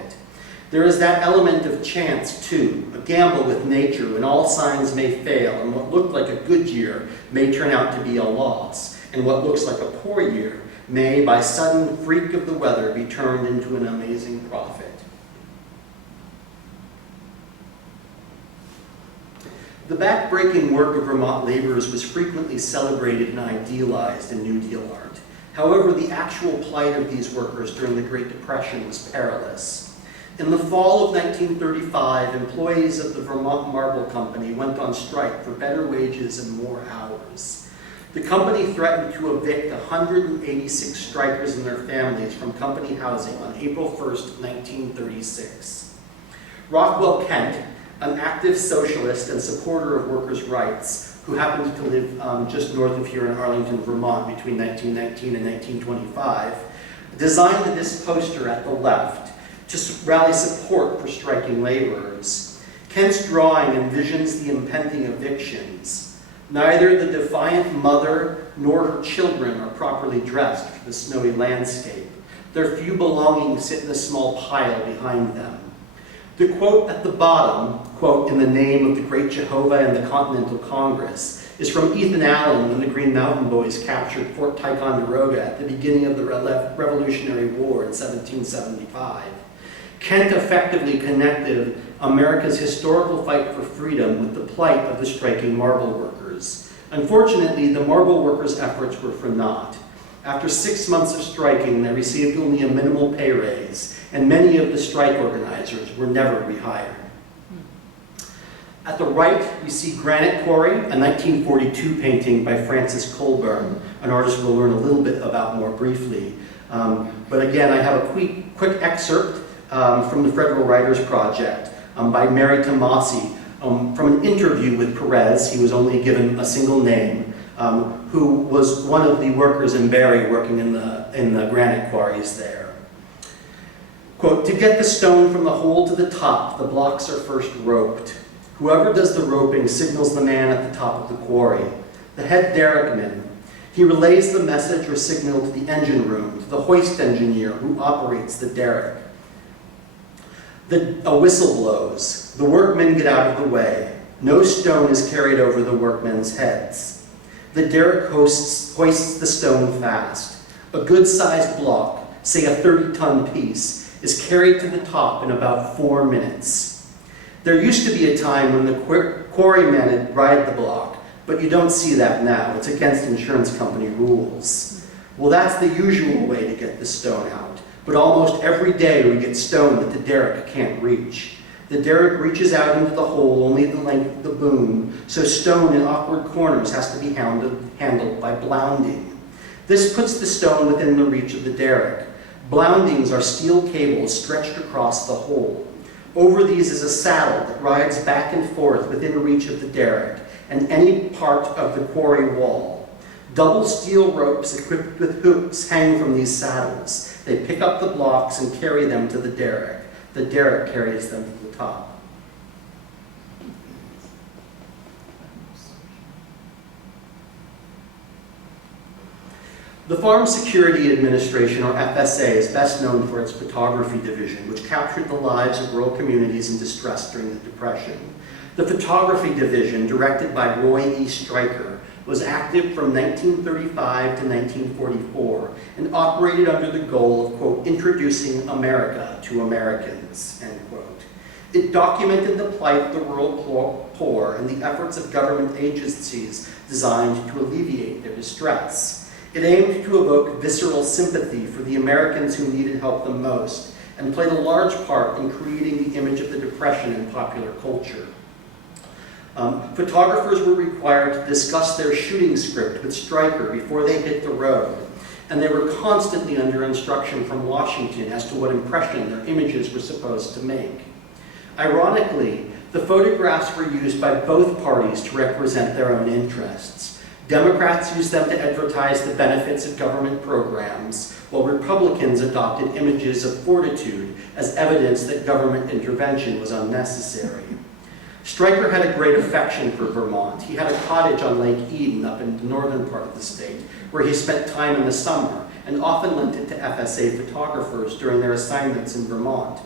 There is that element of chance, too, a gamble with nature when all signs may fail, and what looked like a good year may turn out to be a loss, and what looks like a poor year may, by sudden freak of the weather, be turned into an amazing profit. The back-breaking work of Vermont laborers was frequently celebrated and idealized in New Deal art. However, the actual plight of these workers during the Great Depression was perilous. In the fall of 1935, employees of the Vermont Marble Company went on strike for better wages and more hours. The company threatened to evict 186 strikers and their families from company housing on April 1st, 1936. Rockwell Kent, an active socialist and supporter of workers' rights, who happened to live just north of here in Arlington, Vermont between 1919 and 1925, designed this poster at the left to rally support for striking laborers. Kent's drawing envisions the impending evictions. Neither the defiant mother nor her children are properly dressed for the snowy landscape. Their few belongings sit in a small pile behind them. The quote at the bottom, quote, "in the name of the great Jehovah and the Continental Congress," is from Ethan Allen when the Green Mountain Boys captured Fort Ticonderoga at the beginning of the Revolutionary War in 1775. Kent effectively connected America's historical fight for freedom with the plight of the striking marble workers. Unfortunately, the marble workers' efforts were for naught. After 6 months of striking, they received only a minimal pay raise, and many of the strike organizers were never rehired. At the right, we see Granite Quarry, a 1942 painting by Francis Colburn, an artist we'll learn a little bit about more briefly. But again, I have a quick excerpt from the Federal Writers Project by Mary Tomasi from an interview with Perez. He was only given a single name, who was one of the workers in Barry working in the granite quarries there. Quote, "To get the stone from the hole to the top, the blocks are first roped. Whoever does the roping signals the man at the top of the quarry, the head derrickman. He relays the message or signal to the engine room, to the hoist engineer who operates the derrick. A whistle blows. The workmen get out of the way. No stone is carried over the workmen's heads. The derrick hoists the stone fast. A good-sized block, say a 30-ton piece, is carried to the top in about 4 minutes. There used to be a time when the quarrymen would ride the block, but you don't see that now. It's against insurance company rules. Well, that's the usual way to get the stone out, but almost every day we get stone that the derrick can't reach. The derrick reaches out into the hole only the length of the boom, so stone in awkward corners has to be handled by blounding. This puts the stone within the reach of the derrick. Bloundings are steel cables stretched across the hole. Over these is a saddle that rides back and forth within reach of the derrick and any part of the quarry wall. Double steel ropes equipped with hooks hang from these saddles. They pick up the blocks and carry them to the derrick. The derrick carries them to the top. The Farm Security Administration, or FSA, is best known for its photography division, which captured the lives of rural communities in distress during the Depression. The photography division, directed by Roy E. Stryker, was active from 1935 to 1944 and operated under the goal of, quote, introducing America to Americans, end quote. It documented the plight of the rural poor and the efforts of government agencies designed to alleviate their distress. It aimed to evoke visceral sympathy for the Americans who needed help the most and played a large part in creating the image of the Depression in popular culture. Photographers were required to discuss their shooting script with Stryker before they hit the road, and they were constantly under instruction from Washington as to what impression their images were supposed to make. Ironically, the photographs were used by both parties to represent their own interests. Democrats used them to advertise the benefits of government programs, while Republicans adopted images of fortitude as evidence that government intervention was unnecessary. Stryker had a great affection for Vermont. He had a cottage on Lake Eden up in the northern part of the state, where he spent time in the summer and often lent it to FSA photographers during their assignments in Vermont.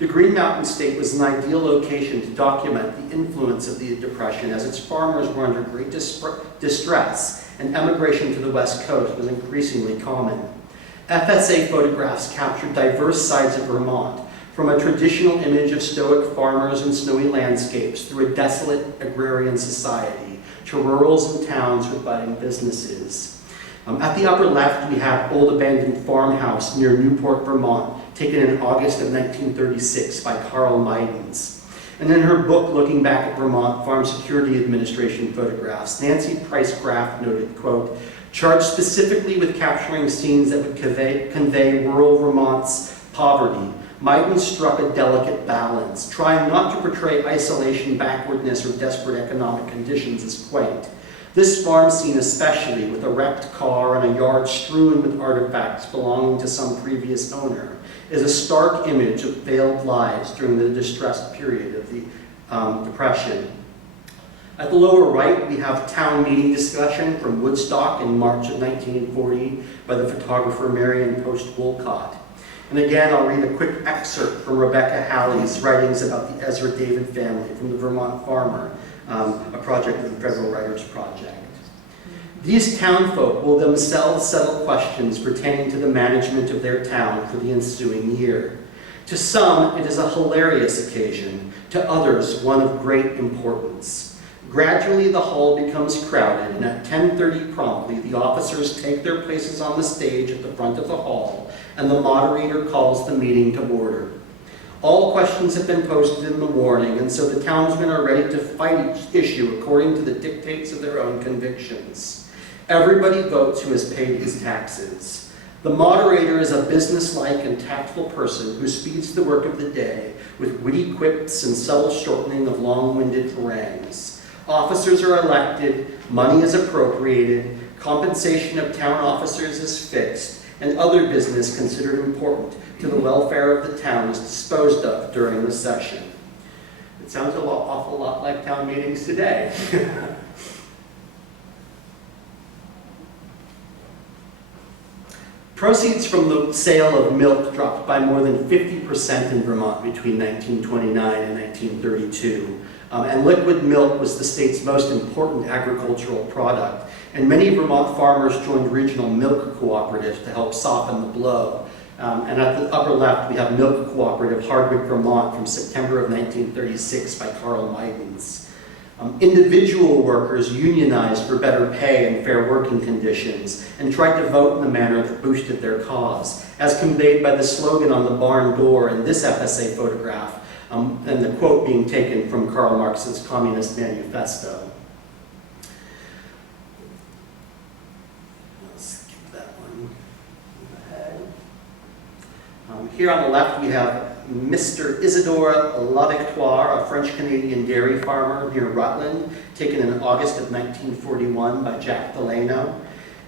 The Green Mountain State was an ideal location to document the influence of the Depression, as its farmers were under great distress and emigration to the West Coast was increasingly common. FSA photographs captured diverse sides of Vermont, from a traditional image of stoic farmers and snowy landscapes through a desolate agrarian society to rurals and towns with budding businesses. At the upper left, we have Old Abandoned Farmhouse near Newport, Vermont, taken in August of 1936 by Carl Meidens. And in her book, Looking Back at Vermont Farm Security Administration Photographs, Nancy Price Graff noted, quote, "Charged specifically with capturing scenes that would convey rural Vermont's poverty, Meidens struck a delicate balance, trying not to portray isolation, backwardness, or desperate economic conditions as quaint. This farm scene especially, with a wrecked car and a yard strewn with artifacts belonging to some previous owner, is a stark image of failed lives during the distressed period of the Depression." At the lower right, we have town meeting discussion from Woodstock in March of 1940 by the photographer Marion Post Wolcott. And again, I'll read a quick excerpt from Rebecca Halley's writings about the Ezra David family from the Vermont Farmer, a project of the Federal Writers Project. "These townfolk will themselves settle questions pertaining to the management of their town for the ensuing year. To some, it is a hilarious occasion, to others, one of great importance. Gradually, the hall becomes crowded, and at 10:30 promptly, the officers take their places on the stage at the front of the hall, and the moderator calls the meeting to order. All questions have been posted in the warning, and so the townsmen are ready to fight each issue according to the dictates of their own convictions. Everybody votes who has paid his taxes. The moderator is a businesslike and tactful person who speeds the work of the day with witty quips and subtle shortening of long-winded harangues. Officers are elected, money is appropriated, compensation of town officers is fixed, and other business considered important to the welfare of the town is disposed of during the session." It sounds awful lot like town meetings today. Proceeds from the sale of milk dropped by more than 50% in Vermont between 1929 and 1932. And liquid milk was the state's most important agricultural product. And many Vermont farmers joined regional milk cooperatives to help soften the blow. And at the upper left, we have Milk Cooperative, Hardwick, Vermont, from September of 1936 by Carl Meidens. Individual workers unionized for better pay and fair working conditions and tried to vote in a manner that boosted their cause, as conveyed by the slogan on the barn door in this FSA photograph, and the quote being taken from Karl Marx's Communist Manifesto. Let's skip that one. Ahead. Here on the left we have Mr. Isidore Laudectoire, a French-Canadian dairy farmer near Rutland, taken in August of 1941 by Jack Delano,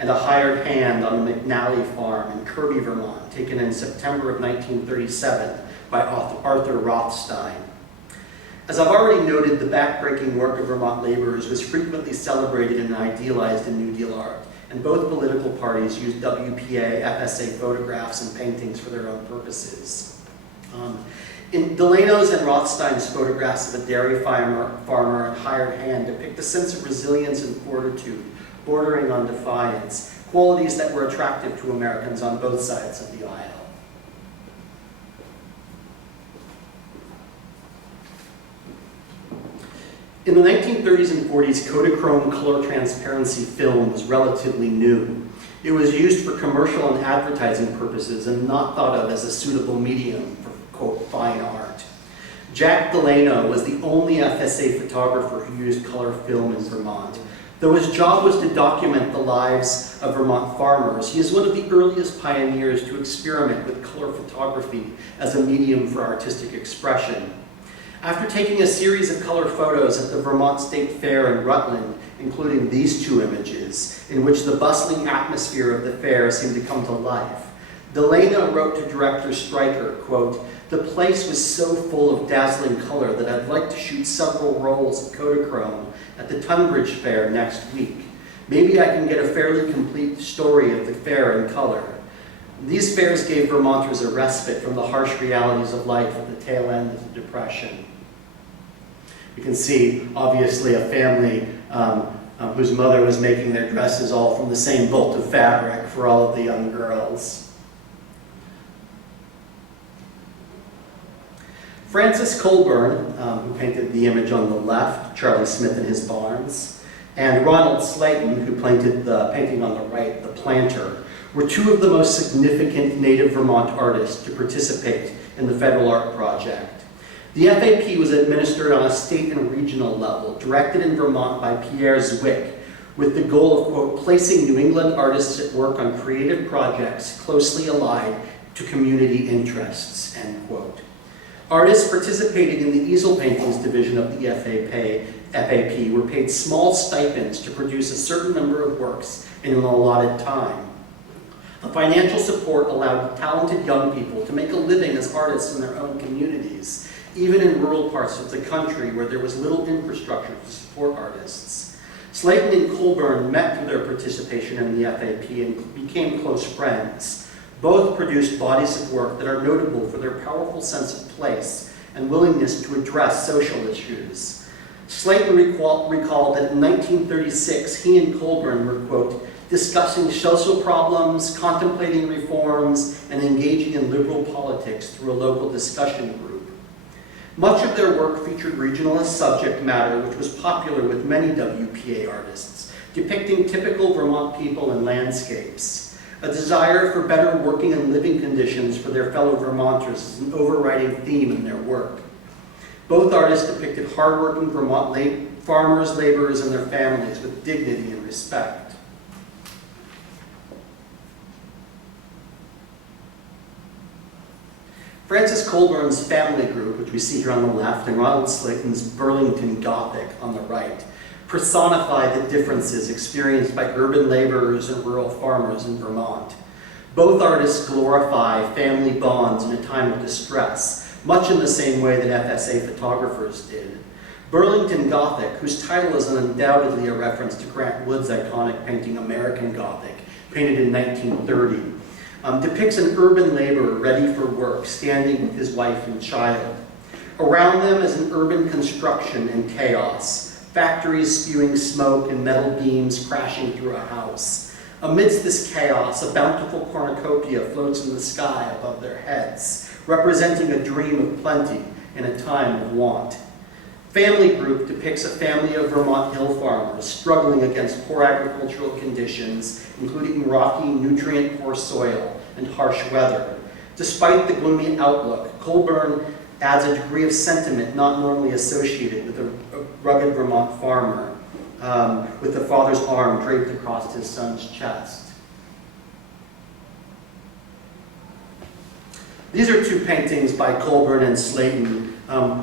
and a hired hand on the McNally farm in Kirby, Vermont, taken in September of 1937 by Arthur Rothstein. As I've already noted, the backbreaking work of Vermont laborers was frequently celebrated and idealized in New Deal art, and both political parties used WPA, FSA photographs and paintings for their own purposes. In Delano's and Rothstein's photographs of a dairy farmer and hired hand depict a sense of resilience and fortitude, bordering on defiance, qualities that were attractive to Americans on both sides of the aisle. In the 1930s and 40s, Kodachrome color transparency film was relatively new. It was used for commercial and advertising purposes and not thought of as a suitable medium for, quote, fine art. Jack Delano was the only FSA photographer who used color film in Vermont. Though his job was to document the lives of Vermont farmers, he is one of the earliest pioneers to experiment with color photography as a medium for artistic expression. After taking a series of color photos at the Vermont State Fair in Rutland, including these two images, in which the bustling atmosphere of the fair seemed to come to life, Delano wrote to director Stryker, quote, "The place was so full of dazzling color that I'd like to shoot several rolls of Kodachrome at the Tunbridge Fair next week. Maybe I can get a fairly complete story of the fair in color." These fairs gave Vermonters a respite from the harsh realities of life at the tail end of the Depression. You can see, obviously, a family whose mother was making their dresses all from the same bolt of fabric for all of the young girls. Francis Colburn, who painted the image on the left, Charlie Smith and his barns, and Ronald Slayton, who painted the painting on the right, The Planter, were two of the most significant native Vermont artists to participate in the Federal Art Project. The FAP was administered on a state and regional level, directed in Vermont by Pierre Zwick, with the goal of, quote, placing New England artists at work on creative projects closely allied to community interests, end quote. Artists participating in the easel paintings division of the FAP were paid small stipends to produce a certain number of works in an allotted time. The financial support allowed talented young people to make a living as artists in their own communities, even in rural parts of the country where there was little infrastructure to support artists. Slayton and Colburn met through their participation in the FAP and became close friends. Both produced bodies of work that are notable for their powerful sense of place and willingness to address social issues. Slayton recalled that in 1936, he and Colburn were, quote, discussing social problems, contemplating reforms, and engaging in liberal politics through a local discussion group. Much of their work featured regionalist subject matter, which was popular with many WPA artists, depicting typical Vermont people and landscapes. A desire for better working and living conditions for their fellow Vermonters is an overriding theme in their work. Both artists depicted hardworking Vermont farmers, laborers, and their families with dignity and respect. Francis Colburn's family group, which we see here on the left, and Ronald Slayton's Burlington Gothic on the right, personify the differences experienced by urban laborers and rural farmers in Vermont. Both artists glorify family bonds in a time of distress, much in the same way that FSA photographers did. Burlington Gothic, whose title is undoubtedly a reference to Grant Wood's iconic painting American Gothic, painted in 1930, depicts an urban laborer ready for work, standing with his wife and child. Around them is an urban construction and chaos, factories spewing smoke and metal beams crashing through a house. Amidst this chaos, a bountiful cornucopia floats in the sky above their heads, representing a dream of plenty in a time of want. Family Group depicts a family of Vermont hill farmers struggling against poor agricultural conditions, including rocky, nutrient-poor soil and harsh weather. Despite the gloomy outlook, Colburn adds a degree of sentiment not normally associated with a rugged Vermont farmer, with the father's arm draped across his son's chest. These are two paintings by Colburn and Slayton,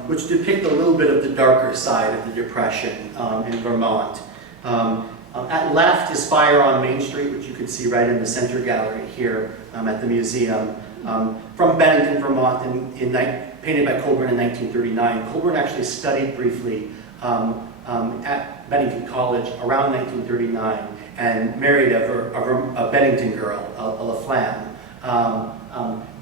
which depict a little bit of the darker side of the Depression in Vermont. At left is Fire on Main Street, which you can see right in the center gallery here at the museum, from Bennington, Vermont, painted by Colburn in 1939. Colburn actually studied briefly at Bennington College around 1939 and married a Bennington girl, a LaFlamme,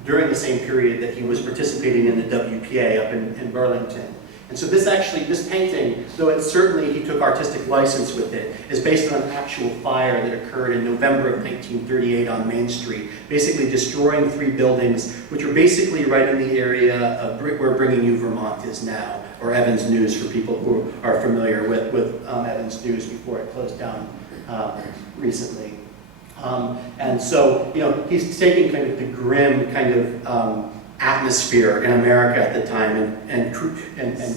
during the same period that he was participating in the WPA up in Burlington. And so this painting, though it certainly he took artistic license with it, is based on an actual fire that occurred in November of 1938 on Main Street, basically destroying 3 buildings, which were basically right in the area of where Bringing You Vermont is now, or Evans News for people who are familiar with Evans News before it closed down recently. And so, he's taking kind of the grim kind of atmosphere in America at the time and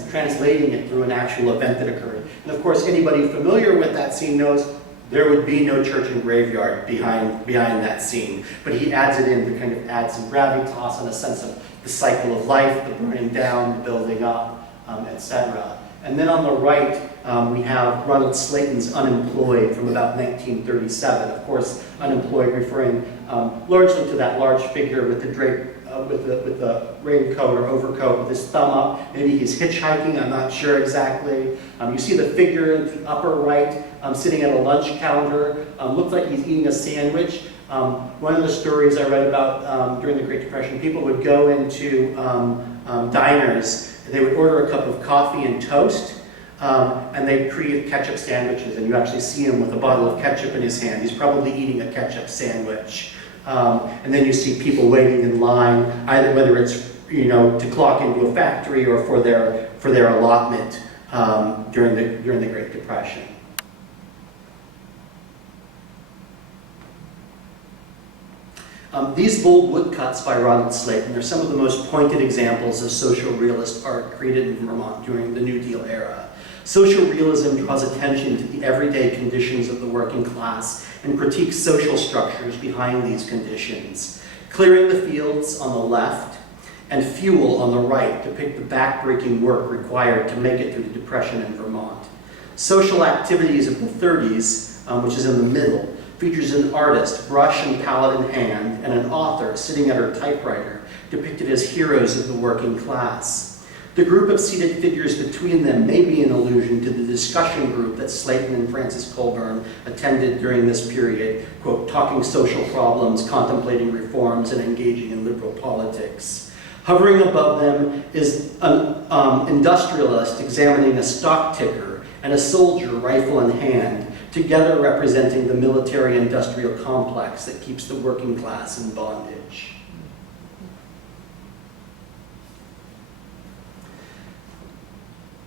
translating it through an actual event that occurred. And of course, anybody familiar with that scene knows there would be no church and graveyard behind that scene. But he adds it in to kind of add some gravitas and a sense of the cycle of life, the burning down, the building up, etc. And then on the right, we have Ronald Slayton's Unemployed from about 1937. Of course, unemployed referring largely to that large figure with the drape, with the raincoat or overcoat with his thumb up. Maybe he's hitchhiking, I'm not sure exactly. You see the figure in the upper right sitting at a lunch counter. Looks like he's eating a sandwich. One of the stories I read about during the Great Depression, people would go into diners. They would order a cup of coffee and toast, and they'd create ketchup sandwiches, and you actually see him with a bottle of ketchup in his hand. He's probably eating a ketchup sandwich. And then you see people waiting in line, either whether it's to clock into a factory or for their allotment during the Great Depression. These bold woodcuts by Ronald Slayton are some of the most pointed examples of social realist art created in Vermont during the New Deal era. Social realism draws attention to the everyday conditions of the working class and critiques social structures behind these conditions. Clearing the Fields on the left and Fuel on the right depict the backbreaking work required to make it through the Depression in Vermont. Social Activities of the 30s, which is in the middle, features an artist, brush and palette in hand, and an author sitting at her typewriter, depicted as heroes of the working class. The group of seated figures between them may be an allusion to the discussion group that Slayton and Francis Colburn attended during this period, quote, talking social problems, contemplating reforms, and engaging in liberal politics. Hovering above them is an industrialist examining a stock ticker and a soldier, rifle in hand, together representing the military-industrial complex that keeps the working class in bondage.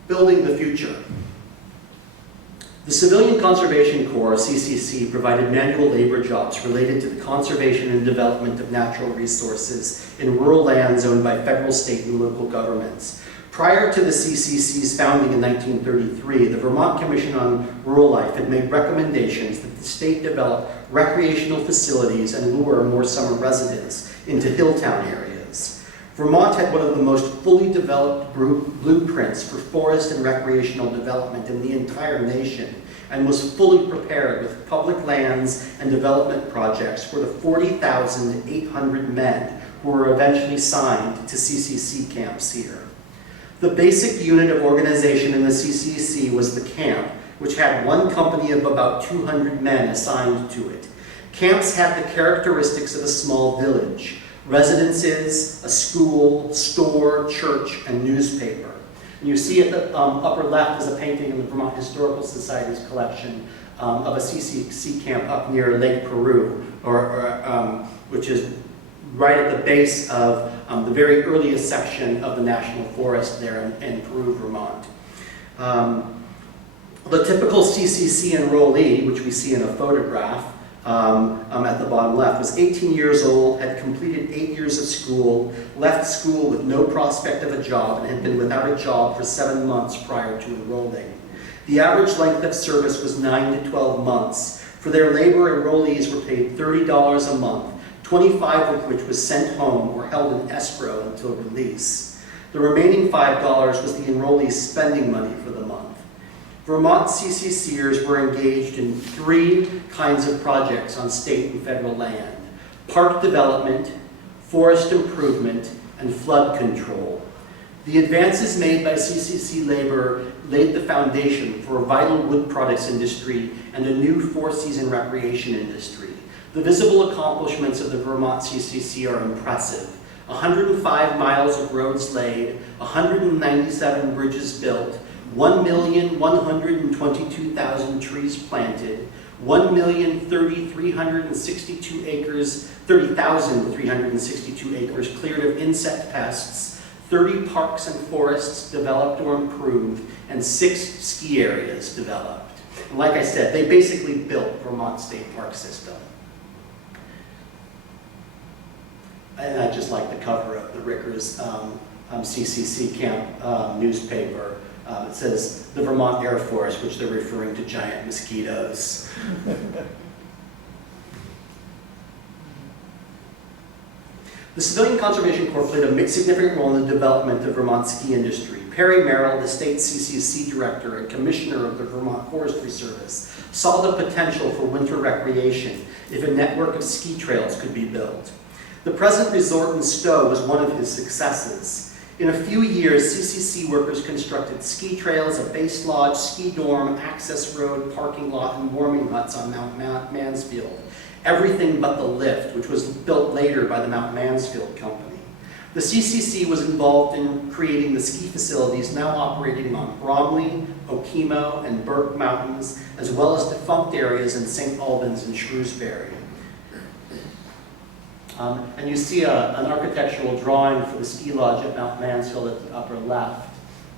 Building the future. The Civilian Conservation Corps, CCC, provided manual labor jobs related to the conservation and development of natural resources in rural lands owned by federal, state, and local governments. Prior to the CCC's founding in 1933, the Vermont Commission on Rural Life had made recommendations that the state develop recreational facilities and lure more summer residents into hilltown areas. Vermont had one of the most fully developed blueprints for forest and recreational development in the entire nation, and was fully prepared with public lands and development projects for the 40,800 men who were eventually signed to CCC camps here. The basic unit of organization in the CCC was the camp, which had one company of about 200 men assigned to it. Camps had the characteristics of a small village: residences, a school, store, church, and newspaper. And you see at the upper left is a painting in the Vermont Historical Society's collection of a CCC camp up near Lake Peru, which is right at the base of the very earliest section of the National Forest there in Peru, Vermont. The typical CCC enrollee, which we see in a photograph at the bottom left, was 18 years old, had completed 8 years of school, left school with no prospect of a job, and had been without a job for 7 months prior to enrolling. The average length of service was 9 to 12 months. For their labor, enrollees were paid $30 a month, 25 of which was sent home or held in escrow until release. The remaining $5 was the enrollee's spending money for the month. Vermont CCCers were engaged in 3 kinds of projects on state and federal land: park development, forest improvement, and flood control. The advances made by CCC labor laid the foundation for a vital wood products industry and a new 4-season recreation industry. The visible accomplishments of the Vermont CCC are impressive. 105 miles of roads laid, 197 bridges built, 1,122,000 trees planted, 1,030,362 acres, 30,362 acres cleared of insect pests, 30 parks and forests developed or improved, and 6 ski areas developed. And like I said, they basically built Vermont State Park System. And I just like the cover of the Rickers CCC camp newspaper. It says the Vermont Air Force, which they're referring to giant mosquitoes. The Civilian Conservation Corps played a significant role in the development of Vermont's ski industry. Perry Merrill, the state CCC director and commissioner of the Vermont Forestry Service, saw the potential for winter recreation if a network of ski trails could be built. The present resort in Stowe was one of his successes. In a few years, CCC workers constructed ski trails, a base lodge, ski dorm, access road, parking lot, and warming huts on Mount Mansfield. Everything but the lift, which was built later by the Mount Mansfield Company. The CCC was involved in creating the ski facilities now operating on Bromley, Okemo, and Burke Mountains, as well as defunct areas in St. Albans and Shrewsbury. And you see an architectural drawing for the ski lodge at Mount Mansfield at the upper left,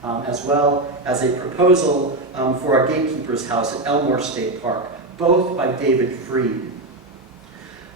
as well as a proposal for a gatekeeper's house at Elmore State Park, both by David Freed.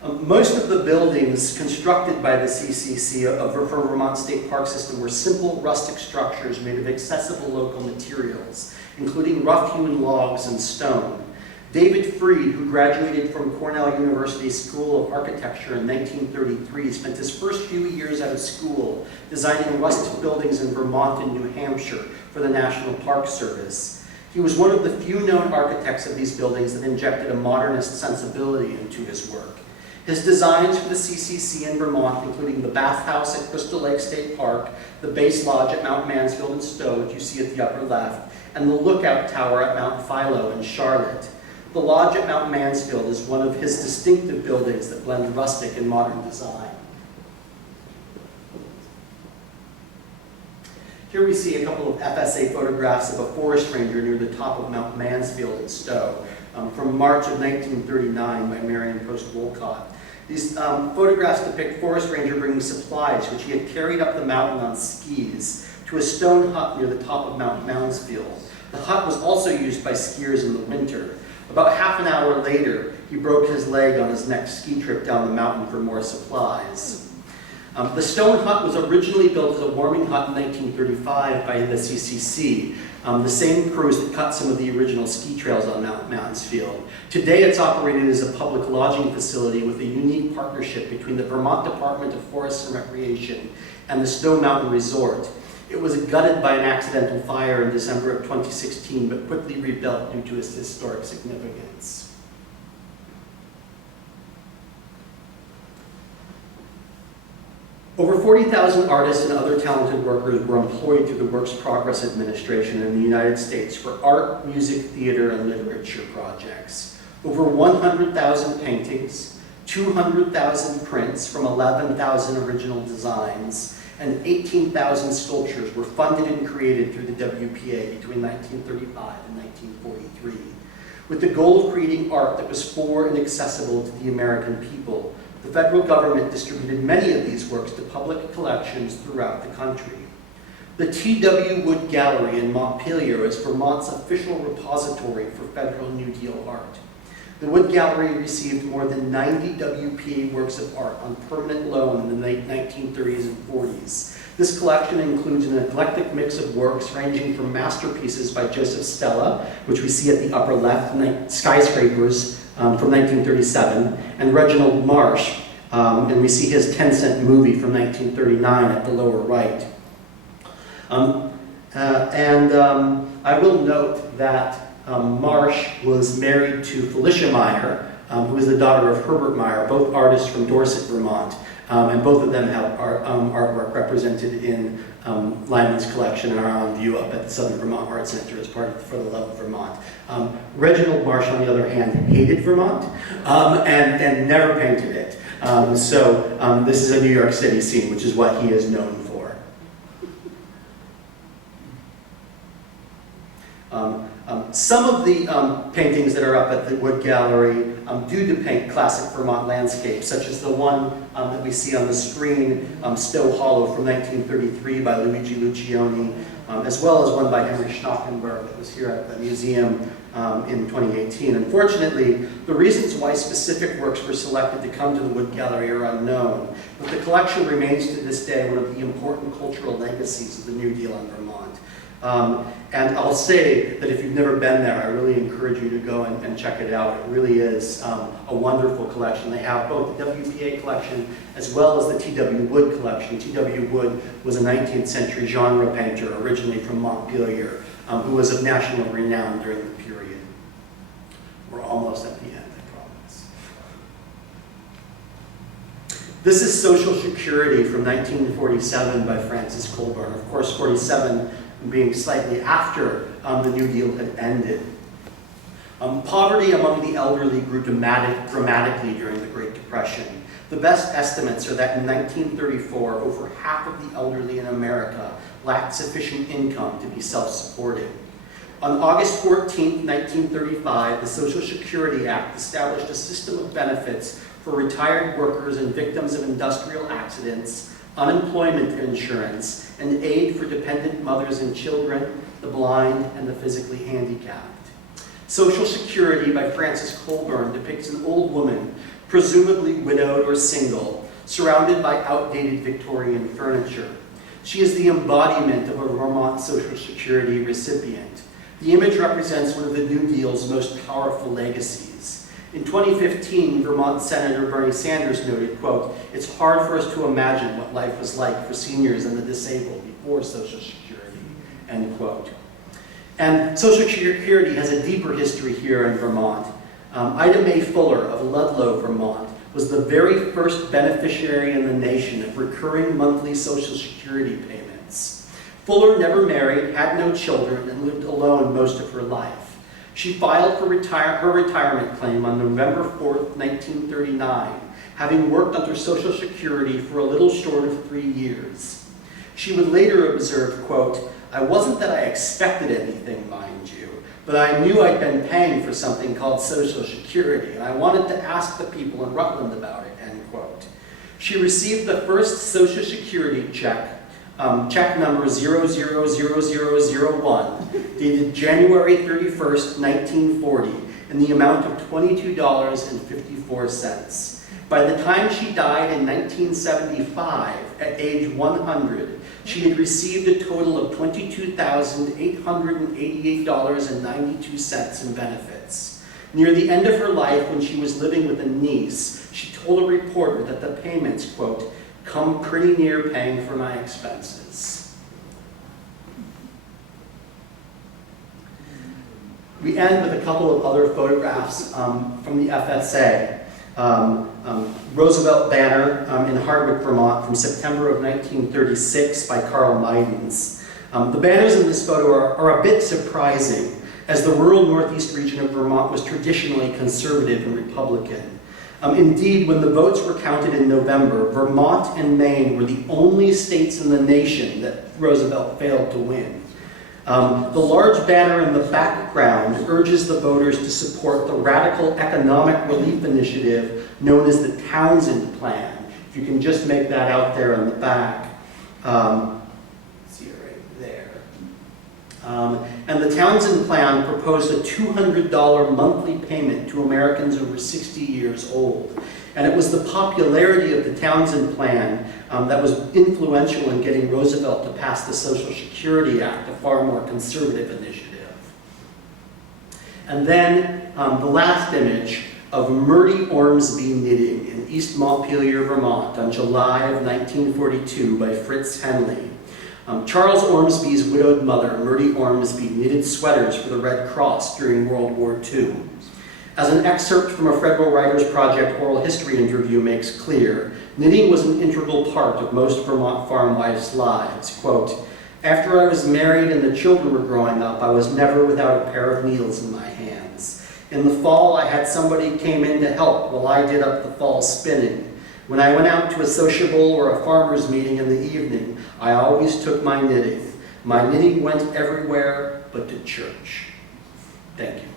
Most of the buildings constructed by the CCC for Vermont State Park System were simple rustic structures made of accessible local materials, including rough-hewn logs and stone. David Freed, who graduated from Cornell University School of Architecture in 1933, spent his first few years out of school designing rustic buildings in Vermont and New Hampshire for the National Park Service. He was one of the few known architects of these buildings that injected a modernist sensibility into his work. His designs for the CCC in Vermont, including the bathhouse at Crystal Lake State Park, the base lodge at Mount Mansfield and Stowe, which you see at the upper left, and the lookout tower at Mount Philo in Charlotte. The lodge at Mount Mansfield is one of his distinctive buildings that blend rustic and modern design. Here we see a couple of FSA photographs of a forest ranger near the top of Mount Mansfield at Stowe from March of 1939 by Marion Post Wolcott. These photographs depict forest ranger bringing supplies which he had carried up the mountain on skis to a stone hut near the top of Mount Mansfield. The hut was also used by skiers in the winter. About half an hour later, he broke his leg on his next ski trip down the mountain for more supplies. The stone hut was originally built as a warming hut in 1935 by the CCC, the same crews that cut some of the original ski trails on Mount Mansfield. Today it's operated as a public lodging facility with a unique partnership between the Vermont Department of Forests and Recreation and the Snow Mountain Resort. It was gutted by an accidental fire in December of 2016, but quickly rebuilt due to its historic significance. Over 40,000 artists and other talented workers were employed through the Works Progress Administration in the United States for art, music, theater, and literature projects. Over 100,000 paintings, 200,000 prints from 11,000 original designs, and 18,000 sculptures were funded and created through the WPA between 1935 and 1943, with the goal of creating art that was for and accessible to the American people. The federal government distributed many of these works to public collections throughout the country. The T.W. Wood Gallery in Montpelier is Vermont's official repository for federal New Deal art. The Wood Gallery received more than 90 WPA works of art on permanent loan in the 1930s and 40s. This collection includes an eclectic mix of works ranging from masterpieces by Joseph Stella, which we see at the upper left, Skyscrapers from 1937, and Reginald Marsh, and we see his 10-cent movie from 1939 at the lower right. I will note that Marsh was married to Felicia Meyer, who is the daughter of Herbert Meyer, both artists from Dorset, Vermont, and both of them have artwork represented in Lyman's collection and are on view up at the Southern Vermont Art Center as part of For the Love of Vermont. Reginald Marsh, on the other hand, hated Vermont and never painted it. This is a New York City scene, which is what he is known for. Some of the paintings that are up at the Wood Gallery do depict classic Vermont landscapes, such as the one that we see on the screen, Stowe Hollow from 1933 by Luigi Lucioni, as well as one by Henry Schnockenberg that was here at the museum in 2018. Unfortunately, the reasons why specific works were selected to come to the Wood Gallery are unknown, but the collection remains to this day one of the important cultural legacies of the New Deal in Vermont. And I'll say that if you've never been there, I really encourage you to go and check it out. It really is a wonderful collection. They have both the WPA collection as well as the T.W. Wood collection. T.W. Wood was a 19th century genre painter originally from Montpelier, who was of national renown during the period. We're almost at the end, I promise. This is Social Security from 1947 by Francis Colburn. Of course, 47 being slightly after the New Deal had ended. Poverty among the elderly grew dramatically during the Great Depression. The best estimates are that in 1934, over half of the elderly in America lacked sufficient income to be self-supporting. On August 14, 1935, the Social Security Act established a system of benefits for retired workers and victims of industrial accidents, unemployment insurance, and aid for dependent mothers and children, the blind, and the physically handicapped. Social Security by Francis Colburn depicts an old woman presumably widowed or single, surrounded by outdated Victorian furniture. She is the embodiment of a Vermont Social Security recipient. The image represents one of the New Deal's most powerful legacies. In 2015, Vermont Senator Bernie Sanders noted, quote, "It's hard for us to imagine what life was like for seniors and the disabled before Social Security," end quote. And Social Security has a deeper history here in Vermont. Ida Mae Fuller of Ludlow, Vermont, was the very first beneficiary in the nation of recurring monthly Social Security payments. Fuller never married, had no children, and lived alone most of her life. She filed for her retirement claim on November 4th, 1939, having worked under Social Security for a little short of 3 years. She would later observe, quote, "I wasn't that I expected anything, mind you, but I knew I'd been paying for something called Social Security, and I wanted to ask the people in Rutland about it," end quote. She received the first Social Security check, check number 000001, dated January 31st, 1940, in the amount of $22.54. By the time she died in 1975, at age 100, she had received a total of $22,888.92 in benefits. Near the end of her life, when she was living with a niece, she told a reporter that the payments, quote, "come pretty near paying for my expenses." We end with a couple of other photographs from the FSA. Roosevelt banner in Hardwick, Vermont, from September of 1936 by Carl Meidens. The banners in this photo are a bit surprising, as the rural northeast region of Vermont was traditionally conservative and Republican. Indeed, when the votes were counted in November, Vermont and Maine were the only states in the nation that Roosevelt failed to win. The large banner in the background urges the voters to support the radical economic relief initiative known as the Townsend Plan. If you can just make that out there in the back. See it right there. And the Townsend Plan proposed a $200 monthly payment to Americans over 60 years old. And it was the popularity of the Townsend Plan that was influential in getting Roosevelt to pass the Social Security Act, a far more conservative initiative. And then the last image of Murdy Ormsby knitting in East Montpelier, Vermont, on July of 1942 by Fritz Henley. Charles Ormsby's widowed mother, Murdy Ormsby, knitted sweaters for the Red Cross during World War II. As an excerpt from a Federal Writers Project oral history interview makes clear, knitting was an integral part of most Vermont farm wives' lives. Quote, "After I was married and the children were growing up, I was never without a pair of needles in my hands. In the fall, I had somebody came in to help while I did up the fall spinning. When I went out to a sociable or a farmer's meeting in the evening, I always took my knitting. My knitting went everywhere but to church." Thank you.